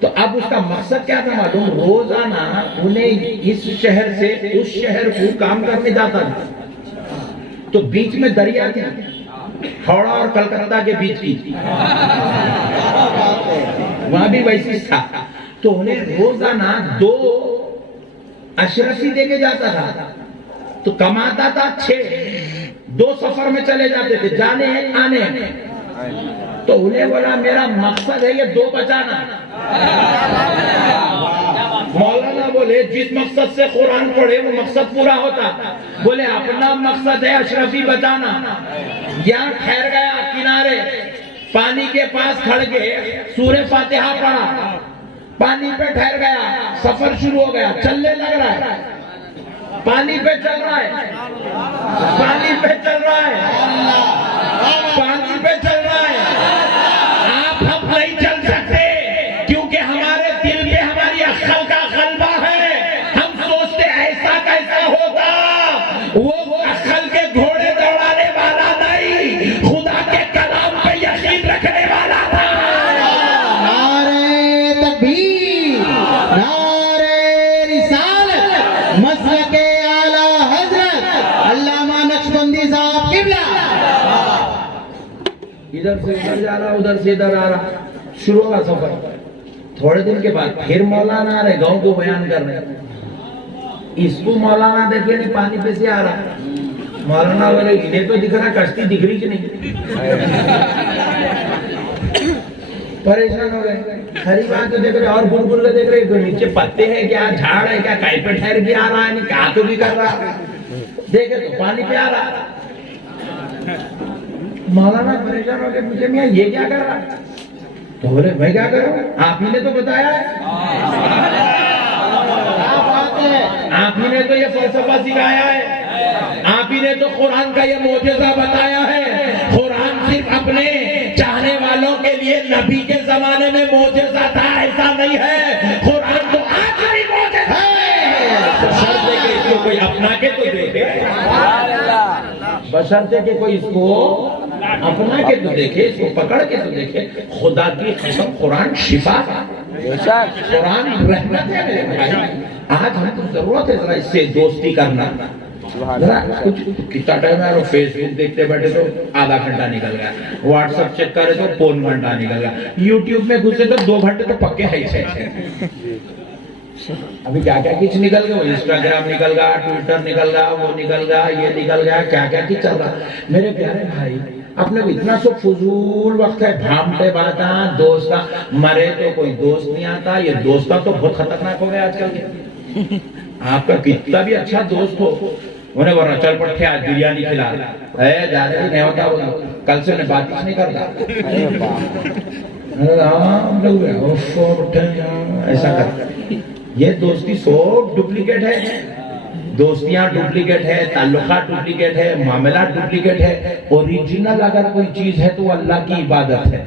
تو اب اس کا مقصد کیا تھا معلوم, روزانہ انہیں اس شہر سے اس شہر کو کام کرنے جاتا تھا. تو بیچ میں دریا تھی, ہاوڑا اور کلکتہ کے بیچ کی, وہاں بھی ویسی تھا. تو انہیں روزانہ 2 اشرفی دے کے جاتا تھا. تو کماتا تھا 6, 2 سفر میں چلے جاتے تھے, جانے ہیں آنے ہیں. تو انہیں بولا میرا مقصد ہے یہ 2 بچانا. مولانا بولے جس مقصد سے قرآن پڑھے وہ مقصد پورا ہوتا. بولے اپنا مقصد ہے اشرفی بچانا. یہاں ٹھہر گیا کنارے, پانی کے پاس کھڑ کے سورہ فاتحہ پڑھا. پانی پہ ٹھہر گیا, سفر شروع ہو گیا, چلنے لگ رہا ہے, پانی پہ چل رہا ہے, پانی پہ چل رہا ہے, پانی پہ چل رہا ہے. آپ ہم نہیں چل سکتے کیونکہ ہمارے دل پہ ہماری عقل کا غلبہ ہے. ہم سوچتے ایسا کیسا ہوگا. وہ عقل کے گھوڑے دوڑانے والا نہیں, خدا کے کلام پہ یقین رکھنے والا تھا. نعرہ تکبیر, نعرہ رسالت, مسلک اعلی حضرت علامہ نقشبندی صاحب قبلہ. ادھر سے ادھر جا رہا, ادھر سے ادھر آ رہا, شروع ہوا سفر. تھوڑے دن کے بعد پھر مولانا آ رہے, گاؤں کو بیان کر رہے. اس کو مولانا دیکھے نہیں, پانی پہ سے آ رہا. مولانا بولے انہیں تو دکھ رہا, کشتی دکھ رہی کہ نہیں. پریشان ہو گئے. ہری بات تو دیکھ رہے اور بلبل کا دیکھ رہے, نیچے پتے ہیں کیا, جھاڑ ہے کیا, کہیں پہ ٹھہر کے آ رہا ہے, نہیں کہاں تو بھی کر رہا. دیکھے تو پانی پہ آ رہا. مولانا پریشان ہو گئے, مجھے میاں یہ کیا کر رہا. تو بولے میں کیا کروں, آپ ہی نے تو بتایا ہے, آپ ہی نے تو یہ فلسفہ سکھایا ہے, آپ ہی نے تو قرآن کا یہ معجزہ بتایا ہے. قرآن صرف اپنے چاہنے والوں کے لیے نبی کے زمانے میں معجزہ تھا, ایسا نہیں ہے. قرآن تو آج بھی معجزہ ہے. بشرطے کہ اس کو کوئی اپنا کے تو دیکھے, بشرطے کہ کوئی اس کو اپنا کے تو دیکھے, اس کو پکڑ کے تو دیکھے. خدا کی قسم قرآن شفا ہے, قرآن رحمت ہے میرے بھائی. آج ہم کو ضرورت ہے ذرا اس سے دوستی کرنا. ذرا کچھ کتنا ٹائم ہے, فیس بک دیکھتے بیٹھے تو آدھا گھنٹہ نکل گیا, واٹس ایپ چیک کرے تو پون گھنٹہ نکل گیا, یوٹیوب میں گھسے تو 2 گھنٹے تو پکے ہے ہی. ابھی کیا کیا کچھ نکل گیا, انسٹاگرام نکل گیا, ٹویٹر نکل گیا, وہ نکل گیا, یہ نکل گیا, کیا کیا کچھ چل رہا. میرے پیارے بھائی اپنے کو اتنا سو فضول وقت ہے, بھامٹے باتاں, دوستا مرے تو کوئی دوست نہیں آتا. یہ دوستا تو بہت خطرناک ہو گیا آج کل. آپ کا کتنا بھی اچھا دوست ہو, انہیں ورنہ چل پٹھے آج بریانی کھلا اے جا رہے نہیں ہوتا, وہ کل سے انہیں بات نہیں کرتا. ایسا کرتا. یہ دوستی سب ڈپلیکیٹ ہے, دوستیاں ڈپلیکیٹ ہے, تعلقات ڈپلیکیٹ ہے, معاملات ڈپلیکیٹ ہے. اوریجنل اگر کوئی چیز ہے تو اللہ کی عبادت ہے.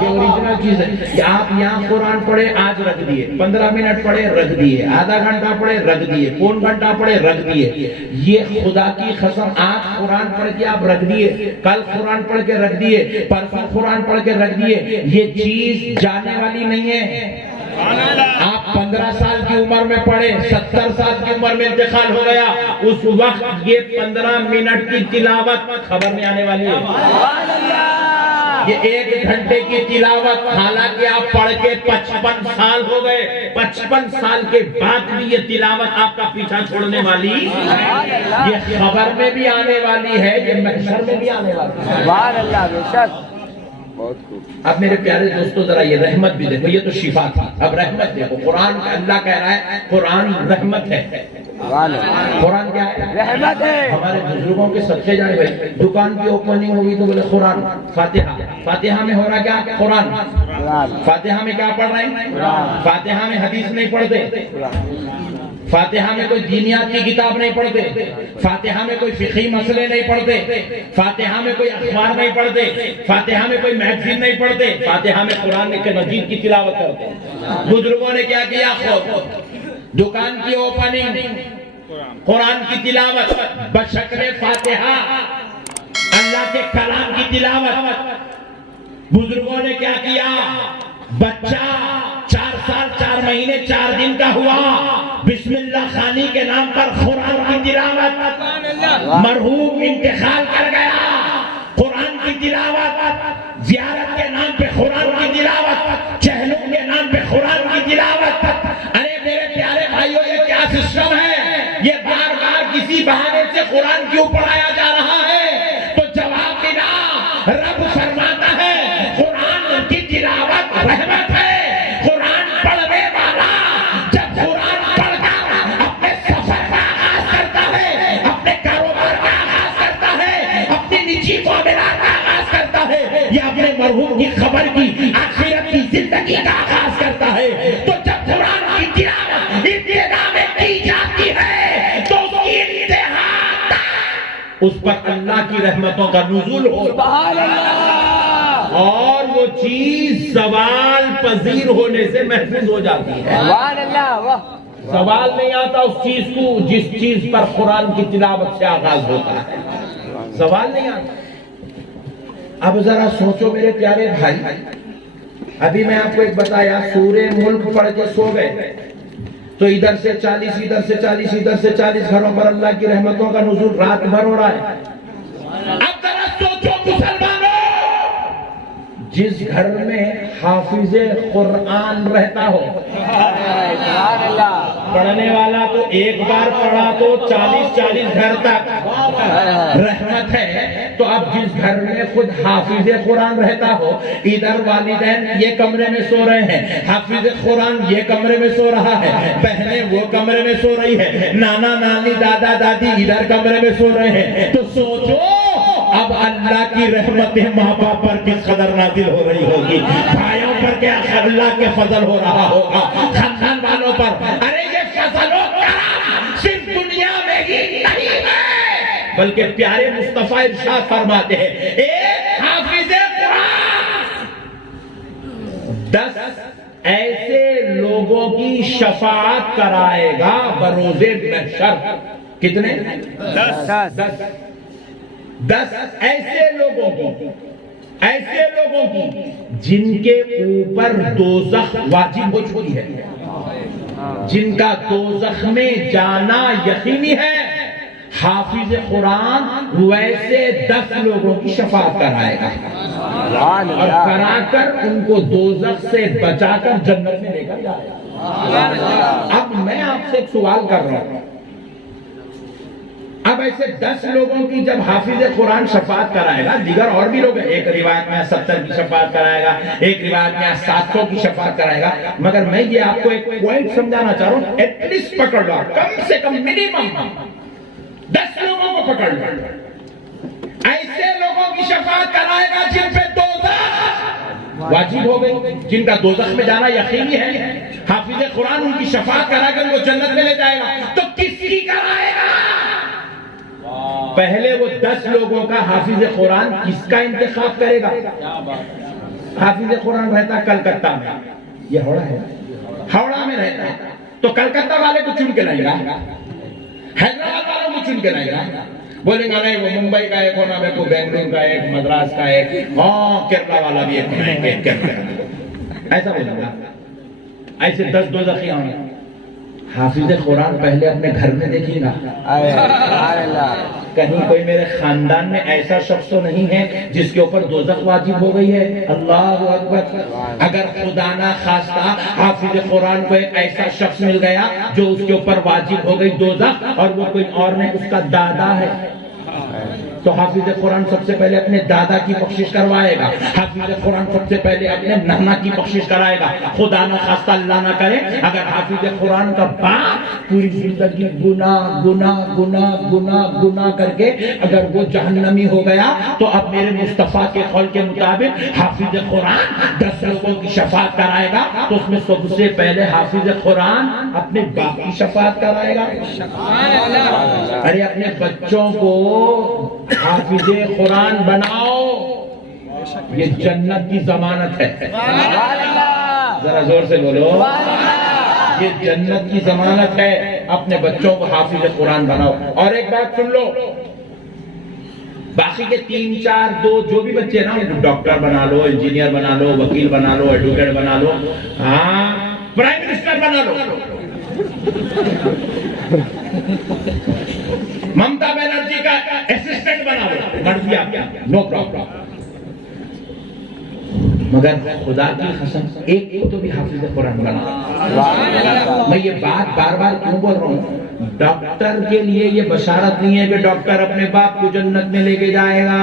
یہ اوریجنل چیز ہے کہ آپ یہاں قرآن پڑھے, آج رکھ دیے, 15 منٹ پڑھے رکھ دیے, آدھا گھنٹہ پڑھے رکھ دیے, پون گھنٹہ پڑھے رکھ دیے. یہ خدا کی قسم, آج قرآن پڑھ کے آپ رکھ دیے, کل قرآن پڑھ کے رکھ دیے, پرسوں قرآن پڑھ کے رکھ دیے, یہ چیز جانے والی نہیں ہے. آپ 15 سال کی عمر میں پڑھے, 70 سال کی عمر میں انتقال ہو گیا, اس وقت یہ 15 منٹ کی تلاوت خبر میں آنے والی ہے. یہ 1 گھنٹے کی تلاوت, حالانکہ آپ پڑھ کے 55 سال ہو گئے, 55 سال کے بعد بھی یہ تلاوت آپ کا پیچھا چھوڑنے والی, یہ خبر میں بھی آنے والی ہے, یہ محشر میں بھی آنے والی ہے. بہت خوب. اب میرے پیارے دوستو ذرا یہ رحمت بھی دیکھو، یہ تو شفا تھا، اب رحمت دیکھو. قرآن کا اللہ کہہ رہا ہے قرآن رحمت ہے. سبحان اللہ. قرآن کیا ہے؟ رحمت ہے. ہمارے بزرگوں کے صدقے جائیں بھائی، دکان کی اوپننگ ہوگی تو بولے قرآن فاتحہ. فاتحہ میں ہو رہا کیا؟ قرآن. قرآن. فاتحہ میں کیا پڑھ رہے ہیں؟ فاتحہ میں حدیث نہیں پڑھتے، فاتحہ میں کوئی دینیات کی کتاب نہیں پڑھتے، فاتحہ میں کوئی فقہی مسئلے نہیں پڑھتے، فاتحہ میں کوئی اخبار نہیں پڑھتے، فاتحہ میں کوئی میگزین نہیں پڑھتے، فاتحہ میں قرآن کے مجید کی تلاوت کرتے. بزرگوں نے کیا کیا؟ دکان کی اوپننگ قرآن کی تلاوت بشکل فاتحہ، اللہ کے کلام کی تلاوت. بزرگوں نے کیا کیا؟ بچہ 4 سال 4 مہینے 4 دن کا ہوا، بسم اللہ خانی کے نام پر قرآن کی تلاوت. مرحوم انتقال کر گیا، قرآن کی تلاوت. زیارت کے نام پہ قرآن کی تلاوت، چہلوں کے نام پہ قرآن کی تلاوت. ارے میرے پیارے بھائیوں، یہ کیا سسٹم ہے؟ یہ بار بار کسی بہانے سے قرآن کیوں پڑھایا جا رہا ہے؟ تو جواب ملا، رب فرماتا ہے قرآن کی تلاوت رحمت ہے. قرآن پڑھنے والا جب قرآن پڑھ کر اپنے سفر کا آغاز کرتا ہے، اپنے کاروبار کا آغاز کرتا ہے، اپنی نجی معاملات کا آغاز کرتا ہے، یا اپنے مرحوم کی خبر کی آخرت کی زندگی کا آغاز کرتا ہے، تو جب قرآن کی تلاوت ابتدا میں کی جاتی ہے تو اس کی انتہا تک اس پر اللہ کی رحمتوں کا نزول ہوتا سبحان اللہ. اور وہ چیز زوال پذیر ہونے سے محفوظ ہو جاتی ہے. سبحان اللہ. واہ. سوال نہیں آتا اس چیز کو جس چیز پر قرآن کی تلاوت سے آغاز ہوتا ہے، سوال نہیں آتا. اب ذرا سوچو میرے پیارے بھائی، ابھی میں آپ کو ایک بتایا، سورہ ملک پڑھ کے سو گئے تو ادھر سے 40 ادھر سے 40 ادھر سے 40 گھروں پر اللہ کی رحمتوں کا نزول رات بھر ہو رہا ہے. اب ذرا سوچو مسلمانوں، جس گھر میں حافظ قرآن رہتا ہو، سبحان اللہ. پڑھنے والا تو ایک بار پڑھا تو 40 گھر تک رحمت ہے. تو اب جس گھر میں خود حافظ قرآن رہتا ہو، ادھر والدین یہ کمرے میں سو رہے ہیں، حافظ قرآن یہ کمرے میں سو رہا ہے، بہنیں وہ کمرے میں سو رہی ہے، نانا نانی دادا دادی ادھر کمرے میں سو رہے ہیں، تو سوچو اب اللہ کی رحمتیں ماں باپ پر کس قدر نازل ہو رہی ہوگی، بھائیوں پر کیا اللہ کے فضل ہو رہا ہوگا، خاندان والوں پر. ارے یہ فضل و کرم صرف دنیا میں ہی نہیں ہے، بلکہ پیارے مصطفیٰ ارشاد فرماتے ہیں ایک حافظ قرآن 10 ایسے لوگوں کی شفاعت کرائے گا بروز محشر. کتنے؟ 10 ایسے لوگوں کی جن کے اوپر دوزخ واجب ہو چکی ہے، جن کا دوزخ میں جانا یقینی ہے. حافظ قرآن ویسے 10 لوگوں کی شفاعت کرائے گا اور کرا کر ان کو دوزخ سے بچا کر جنت میں لے کر جائے گا. اب میں آپ سے ایک سوال کر رہا ہوں، اب ایسے 10 لوگوں کی جب حافظ قرآن شفاعت کرائے گا، دیگر اور بھی لوگ ہیں، ایک روایت میں 70 کی شفاعت کرائے گا، ایک روایت میں 700 کی شفاعت کرائے گا، مگر میں یہ آپ کو ایک پوائنٹ سمجھانا چاہ رہا ہوں، ایٹ لیسٹ پکڑ لو، کم سے کم منیمم 10 لوگوں کو پکڑ لو. ایسے لوگوں کی شفاعت کرائے گا جن پہ دوزخ واجب ہو گئی، جن کا دوزخ میں جانا یقینی ہے. حافظ قرآن ان کی شفاعت کرا کر ان کو جنت میں لے جائے گا. تو کس کی کرائے گا؟ پہلے وہ 10 لوگوں کا حافظ قرآن کس کا انتخاب کرے گا؟ حافظ قرآن رہتا کلکتہ میں، یہ ہاوڑا میں رہتا ہے تو کلکتہ والے کو چن کے لائے گا، حیدرآباد والوں کو چن کے لائے گا. بولیں گا نہیں وہ ممبئی کا ایک ہونا، میرے کو بنگلور کا ایک، مدراس کا ایک، ہاں کیرلا والا بھی ایک ایسا بولیں گا. ایسے 10 دوزخی ہوں گے. حافظ قرآن پہلے اپنے گھر میں دیکھیں گا، کہیں کوئی میرے خاندان میں ایسا شخص تو نہیں ہے جس کے اوپر دوزخ واجب ہو گئی ہے. اللہ اکبر. اگر خدا نہ خواستہ حافظ قرآن کو ایک ایسا شخص مل گیا جو اس کے اوپر واجب ہو گئی دوزخ، اور وہ کوئی اور نہیں، اس کا دادا ہے، تو حافظ قرآن سب سے پہلے اپنے دادا کی بخشش کروائے گا، حافظ قرآن سب سے پہلے اپنے نانا کی بخشش کرائے گا۔ خدا نہ خواستہ اللہ نہ کرے اگر حافظ قرآن کا باپ پوری زندگی گناہ گناہ گناہ گناہ گناہ کر کے اگر وہ جہنمی ہو گیا تو اب میرے مصطفیٰ کے قول کے مطابق حافظ قرآن 10 لوگوں کی شفاعت کرائے گا تو اس میں سب سے پہلے حافظ قرآن اپنے باپ کی شفاعت کرائے گا۔ ارے اپنے بچوں کو حافظ قرآن بناؤ، یہ جنت کی ضمانت ہے۔ ذرا زور سے بولو، یہ جنت کی ضمانت ہے۔ اپنے بچوں کو حافظ قرآن بناؤ۔ اور ایک بات سن لو، باقی کے 3 4 2 جو بھی بچے نا ڈاکٹر بنا لو، انجینئر بنا لو، وکیل بنا لو، ایڈوکیٹ بنا لو، ہاں پرائم منسٹر بنا لو، ممتا بنرجی کا اسسٹنٹ بنا لو، مرضی آپ کی، نو پرابلم، مگر خدا کی قسم ایک کو تو بھی حافظ قرآن بنا۔ میں یہ بات بار بار کیوں بول رہا ہوں؟ ڈاکٹر کے لیے یہ بشارت نہیں ہے کہ ڈاکٹر اپنے باپ کو جنت میں لے کے جائے گا۔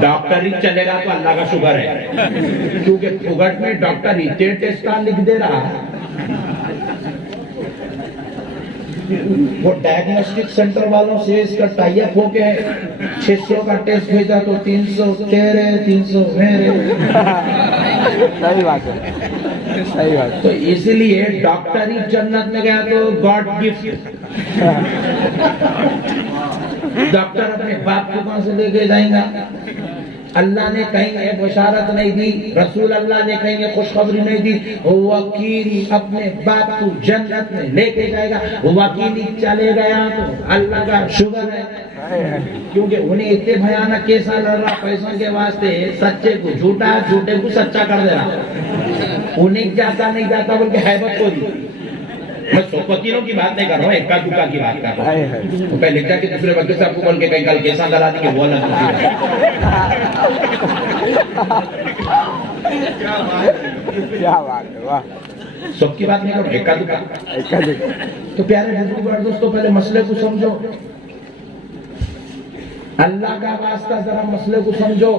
ڈاکٹر ہی چلے گا تو اللہ کا شکر ہے، کیونکہ پھگٹ میں ڈاکٹر اتنے ٹیسٹ لکھ دے رہا ہے۔ وہ ڈائگنوسٹک سینٹر والوں سے اس کا ٹائی اپ ہو کے 600 کا ٹیسٹ بھیجا تو 300 تیرے 300 میرے۔ صحیح بات ہے، صحیح بات۔ تو اس لیے ڈاکٹر ہی جنت میں گیا تو گاڈ گفٹ۔ ڈاکٹر اپنے باپ کو کہاں سے لے کے جائیں گا؟ اللہ نے کہیں یہ بشارت نہیں دی، رسول اللہ نے کہیں یہ خوشخبری نہیں دی، وکیل اپنے باپ کو جنت میں لے کے جائے گا۔ وکیل چلے گیا تو اللہ کا شکر ہے، کیونکہ انہیں اتنے بھیانک کیسا لڑ رہا پیسوں کے واسطے، سچے کو جھوٹا، جھوٹے کو سچا کر دے رہا۔ انہیں جاتا نہیں جاتا بلکہ حیبت کو دی۔ میں سب وکیلوں کی بات نہیں کر رہا ہوں، ایک کا دکا کی بات کر رہا ہوں۔ پہلے کیا کہ دوسرے وکیل صاحب کو بول کے کہیں کل کیسا کرا دی کہ وہ الگ ہوتی ہے۔ کیا بات ہے، واہ۔ سب کی بات نہیں کرو، ایک کا دکا۔ تو پیارے بزرگ دوستوں پہلے مسئلے کو سمجھو، اللہ کا واسطہ ذرا مسئلے کو سمجھو۔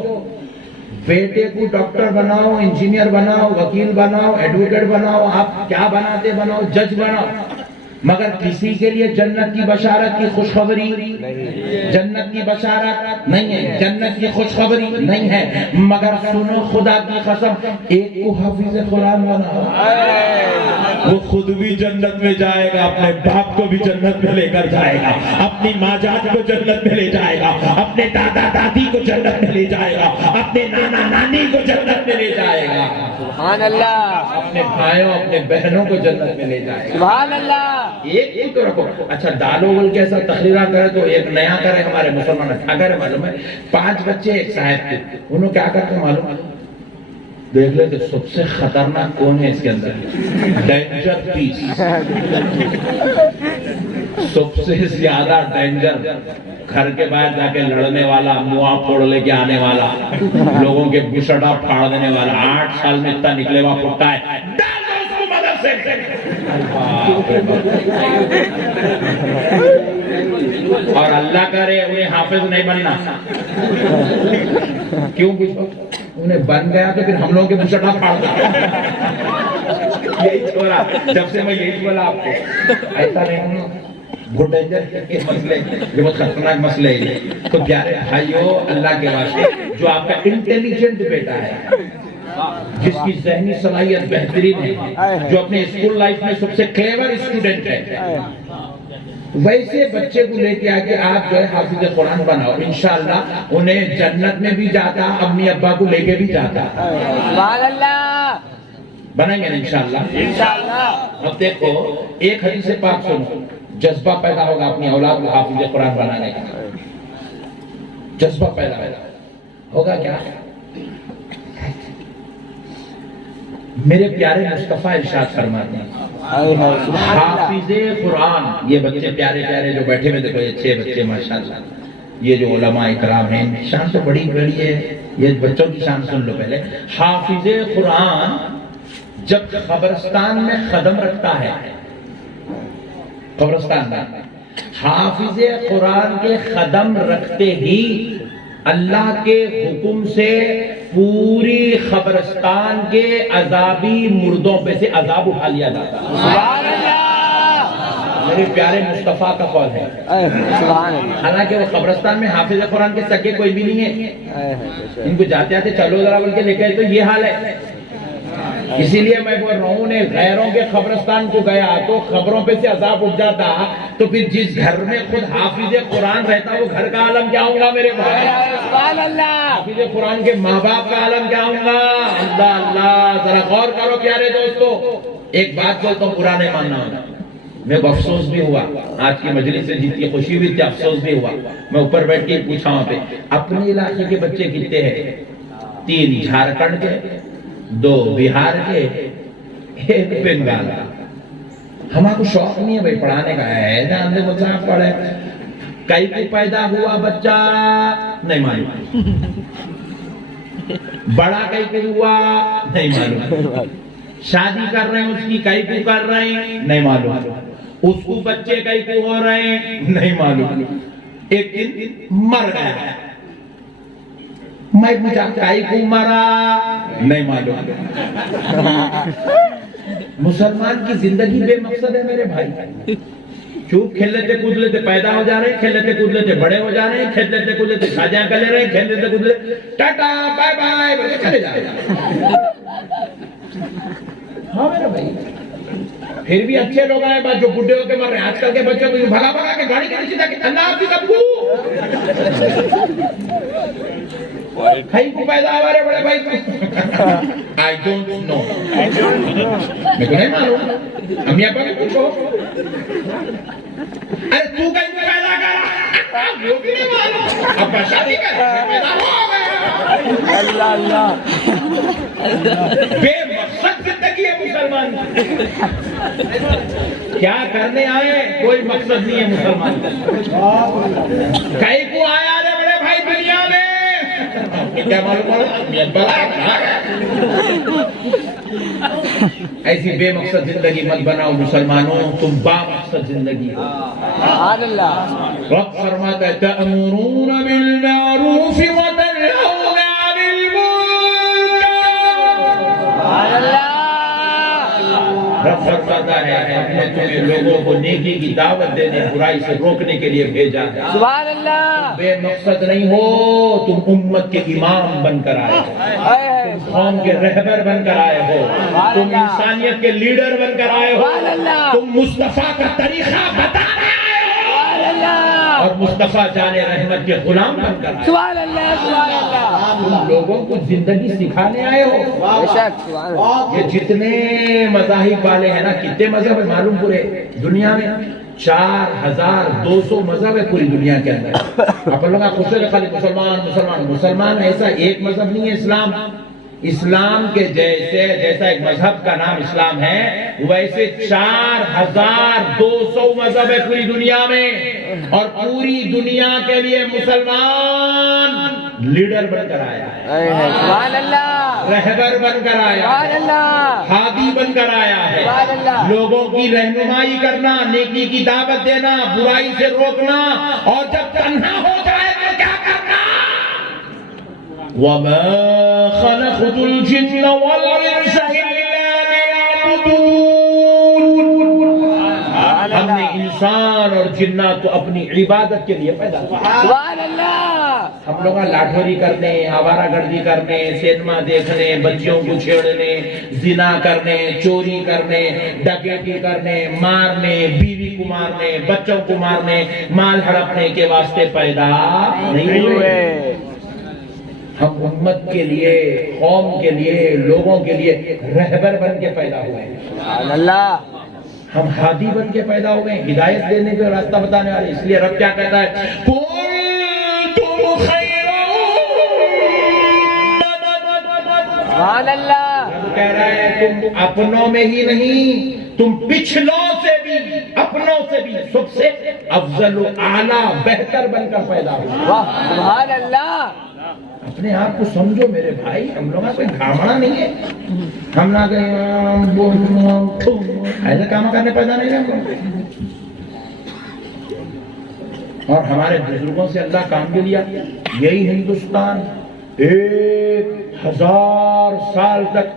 بیٹے کو ڈاکٹر بناؤ، انجینئر بناؤ، وکیل بناؤ، ایڈوکیٹ بناؤ، آپ کیا بناتے بناؤ، جج بناؤ، مگر کسی کے لیے جنت کی بشارت کی خوشخبری جنت کی بشارت نہیں ہے، جنت کی خوشخبری نہیں ہے۔ مگر سنو خدا کی قسم، ایک کو حافظ قرآن بناؤ، وہ خود بھی جنت میں جائے گا، اپنے باپ کو بھی جنت میں لے کر جائے گا، اپنی ماں جان کو جنت میں لے جائے گا، اپنے دادا دادی کو جنت میں لے جائے گا، اپنے نانا نانی کو جنت میں لے جائے گا، سبحان اللہ، اپنے بھائیوں اپنے بہنوں کو جنت میں لے جائے گا۔ سبحان اللہ۔ ایک ہی تو رکھو۔ اچھا ڈالو بول کے ایسا تقریرہ کرے تو ایک نیا کرے ہمارے مسلمان کیا کرے معلوم ہے؟ 5 بچے ایک صاحب کے، انہوں کیا کرتے معلوم؟ دیکھ لے کہ سب سے خطرناک کون ہے اس کے اندر، ڈینجر پیس، سب سے زیادہ ڈینجر، گھر کے باہر جا کے لڑنے والا، منہ پھوڑ لے کے آنے والا، لوگوں کے بشڑا پھاڑ دینے والا، 8 سال میں اتنا نکلے ہوا پھٹا ہے، اور اللہ کرے انہیں حافظ نہیں بننا۔ کیوں پوچھو؟ انہیں بن گیا تو پھر ہم لوگوں کے بشڑا پھاڑ دیا۔ یہی چھوڑا، جب سے میں یہی بولا آپ کو، ایسا نہیں بہت ڈینجر کے مسئلے، یہ بہت خطرناک مسئلے ہیں۔ تو پیارے بھائیو، اللہ کے واسطے جو آپ کا انٹیلیجنٹ بیٹا ہے، جس کی ذہنی صلاحیت بہترین ہے، جو اپنے اسکول لائف میں سب سے کلیور اسٹوڈنٹ ہے، ویسے بچے کو لے کے آگے آپ جو ہے حافظ قرآن بناؤ، انشاءاللہ انہیں جنت میں بھی جاتا، امی ابا کو لے کے بھی جاتا۔ سبحان اللہ، بنائیں گے نا انشاءاللہ۔ انشاءاللہ۔ اب دیکھو ایک حدیث پاک سنو، جذبہ پیدا ہوگا اپنی اولاد کو حافظ قرآن بنانے کا، جذبہ پیدا ہوگا۔ کیا میرے پیارے مصطفیٰ ارشاد فرماتے ہیں، حافظ قرآن، یہ بچے پیارے پیارے جو بیٹھے ہوئے دیکھو، یہ 6 بچے ماشاءاللہ، یہ جو علماء اکرام ہیں، شان تو بڑی بڑی ہے، یہ بچوں کی شان سن لو پہلے۔ حافظ قرآن جب قبرستان میں قدم رکھتا ہے، قبرستان میں حافظ قرآن کے قدم رکھتے ہی اللہ کے حکم سے پوری قبرستان کے عذابی مردوں پہ سے عذاب اٹھا لیا جاتا ہے۔ سبحان اللہ، میرے پیارے مصطفیٰ کا قول ہے۔ سبحان اللہ، حالانکہ وہ قبرستان میں حافظ قرآن کے سکے کوئی بھی نہیں ہے، ان کو جاتے آتے چلو ذرا بول کے لے گئے تو یہ حال ہے۔ اسی لیے میں بول رہا ہوں نے غیروں کے قبرستان کو گیا تو خبروں پہ سے عذاب اٹھ جاتا، تو پھر جس گھر میں خود حافظ قرآن رہتا وہ گھر کا عالم کیا ہوگا میرے بھائی؟ سبحان اللہ، حافظ قرآن کے ماں باپ کا عالم کیا ہوگا؟ اللہ اللہ، ذرا غور کرو پیارے دوستو۔ ایک بات بولتا ہوں، برا نہیں ماننا ہوگا، میں کو افسوس بھی ہوا آج کی مجلس سے، جتنی خوشی ہوئی تھی افسوس بھی ہوا۔ میں اوپر بیٹھ کے پوچھا وہاں پہ اپنے علاقے کے بچے کتنے ہیں؟ 3 جھارکھنڈ کے، 2 بہار کے، 1 بنگال کا۔ ہمارا کو شوق نہیں ہے بھائی پڑھانے کا، ہے جان دے بچہ پڑھے۔ کئی کو پیدا ہوا بچہ نہیں معلوم، بڑا کئی کو ہوا نہیں معلوم، شادی کر رہے ہیں اس کی کئی کو کر رہے ہیں نہیں معلوم، اس کو بچے کئی کو ہو رہے ہیں نہیں معلوم، ایک دن مر گیا، میں پوچھا کئی کو مرا نہیں معلوم۔ مسلمان کی زندگی بے مقصد ہے میرے بھائی، چوپ کھیل لیتے کود لیتے پیدا ہو جا رہے ہیں، کھیل لیتے کود لیتے بڑے ہو جا رہے ہیں، کھیل لیتے کود لیتے شادیاں کر لے رہے ہیں، کھیل لیتے کود لیتے ٹاٹا بائے بائے بولے چلے جا رہے ہیں۔ ہاں میرے بھائی، پھر بھی اچھے لوگ آئے بات جو بڈھے ہو کے مر رہے ہیں، آج کل کے بچوں کو بھگا بھگا کے گاڑی کے نیچے جا کے اللہ حافظ ابو کہیں کو پیدا ہمارے بڑے بھائی کو I don't know، میں کو نہیں معلوم، امی ابا کو پوچھو۔ ارے تو کہیں کو پیدا کرا وہ بھی نہیں معلوم، ابا شادی کر پیدا ہو گیا۔ اللہ اللہ، بے مقصد زندگی ہے مسلمان کی، کیا کرنے آئے کوئی مقصد نہیں ہے مسلمان کا۔ کہیں کو آیا رے بڑے بھائی دنیا میں کیا معلوم ایسی بے مقصد زندگی مت بناؤ مسلمانوں، تم با مقصد زندگی۔ سبحان اللہ، رب فرماتا ہے تأمرون بالمعروف وتنہون عن المنکر۔ سبحان اللہ، رب فرماتا ہے ہم نے تمہیں لوگوں کو نیکی کی دعوت دینے برائی سے روکنے کے لیے بھیجا ہے۔ سبحان اللہ، بے مقصد نہیں ہو، تم امت کے امام بن کر آئے ہو، قوم کے رہبر بن کر آئے ہو، تم انسانیت کے لیڈر بن کر آئے ہو، تم مصطفیٰ کا طریقہ بتانے آئے ہو اور مصطفیٰ جان رحمت کے غلام بن کر آئے ہو۔ سبحان اللہ، سبحان اللہ، تم لوگوں کو زندگی سکھانے آئے ہو۔ بے شک، سبحان اللہ، یہ جتنے مذاہب والے ہیں نا، کتنے مذہب ہے معلوم پورے دنیا میں؟ 4200 مذہب ہے پوری دنیا کے اندر۔ اپن لوگ خوش ہے خالی مسلمان مسلمان مسلمان، ایسا ایک مذہب نہیں ہے اسلام۔ اسلام کے جیسا ایک مذہب کا نام اسلام ہے، ویسے 4200 مذہب ہے پوری دنیا میں، اور پوری دنیا کے لیے مسلمان لیڈر بن کر آیا ہے، سبحان اللہ، رہبر بن کر آیا سبحان ہے، اللہ، ہادی بن کر آیا ہے۔ سبحان اللہ، لوگوں کی رہنمائی کرنا، نیکی کی دعوت دینا، برائی سے روکنا، اور جب تنہا ہو جائے تو کیا کرنا؟ وَمَا خَلَقْتُ الْجِنَّ وَالْإِنسَ إِلَّا لِيَعْبُدُونِ۔ ہم نے انسان اور جنات کو اپنی عبادت کے لیے پیدا کیا۔ سبحان اللہ، ہم لوگ لاٹھوری کرنے، آوارہ گردی کرنے، سینما دیکھنے، بچیوں کو چھیڑنے، زنا کرنے، چوری کرنے، ڈکیتی کرنے، مارنے، بیوی کو مارنے، بچوں کو مارنے، مال ہڑپنے کے واسطے پیدا نہیں ہوئے۔ ہم امت کے لیے، قوم کے لیے، لوگوں کے لیے رہبر بن کے پیدا ہوئے ہیں۔ سبحان اللہ، ہم ہادی بن کے پیدا ہوئے ہیں، ہدایت دینے کے راستہ بتانے والے۔ اس لیے رب کیا کہتا ہے؟ سبحان اللہ، رب کہہ رہا ہے تم اپنوں میں ہی نہیں، تم پچھلوں سے بھی، اپنوں سے بھی سب سے افضل و اعلیٰ بہتر بن کر پیدا ہوئے۔ واہ، سبحان اللہ، اپنے آپ کو سمجھو میرے بھائی، ہم لوگوں کا کوئی گھامڑا نہیں ہے، ہم نہ کہیں ایسا کام کرنے پیدا نہیں ہے ہم لوگ۔ اور ہمارے بزرگوں سے اللہ کام بھی لیا. یہی ہندوستان 1000 سال تک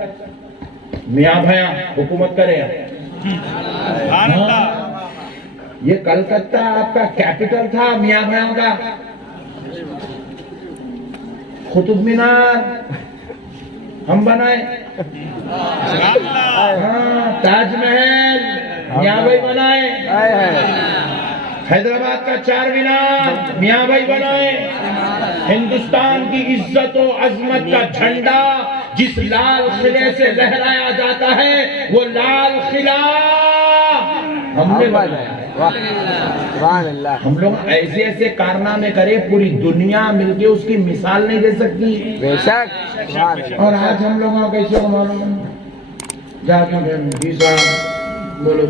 میاں بھیاں حکومت کرے. یہ کلکتہ آپ کا کیپٹل تھا میاں بھیاں کا. قطب مینار ہم بنائے, تاج محل میاں بھائی بنائے, حیدرآباد کا چار مینار میاں بھائی بنائے. ہندوستان کی عزت و عظمت کا جھنڈا جس لال قلعے سے لہرایا جاتا ہے وہ لال قلعہ ہم نے بنایا. سبحان اللہ. ہم لوگ ایسے ایسے کارنامے کرے, پوری دنیا مل کے اس کی مثال نہیں دے سکتی. بے شک. سبحان اللہ. اور آج ہم لوگوں کو کیسے معلوم جا کے بولو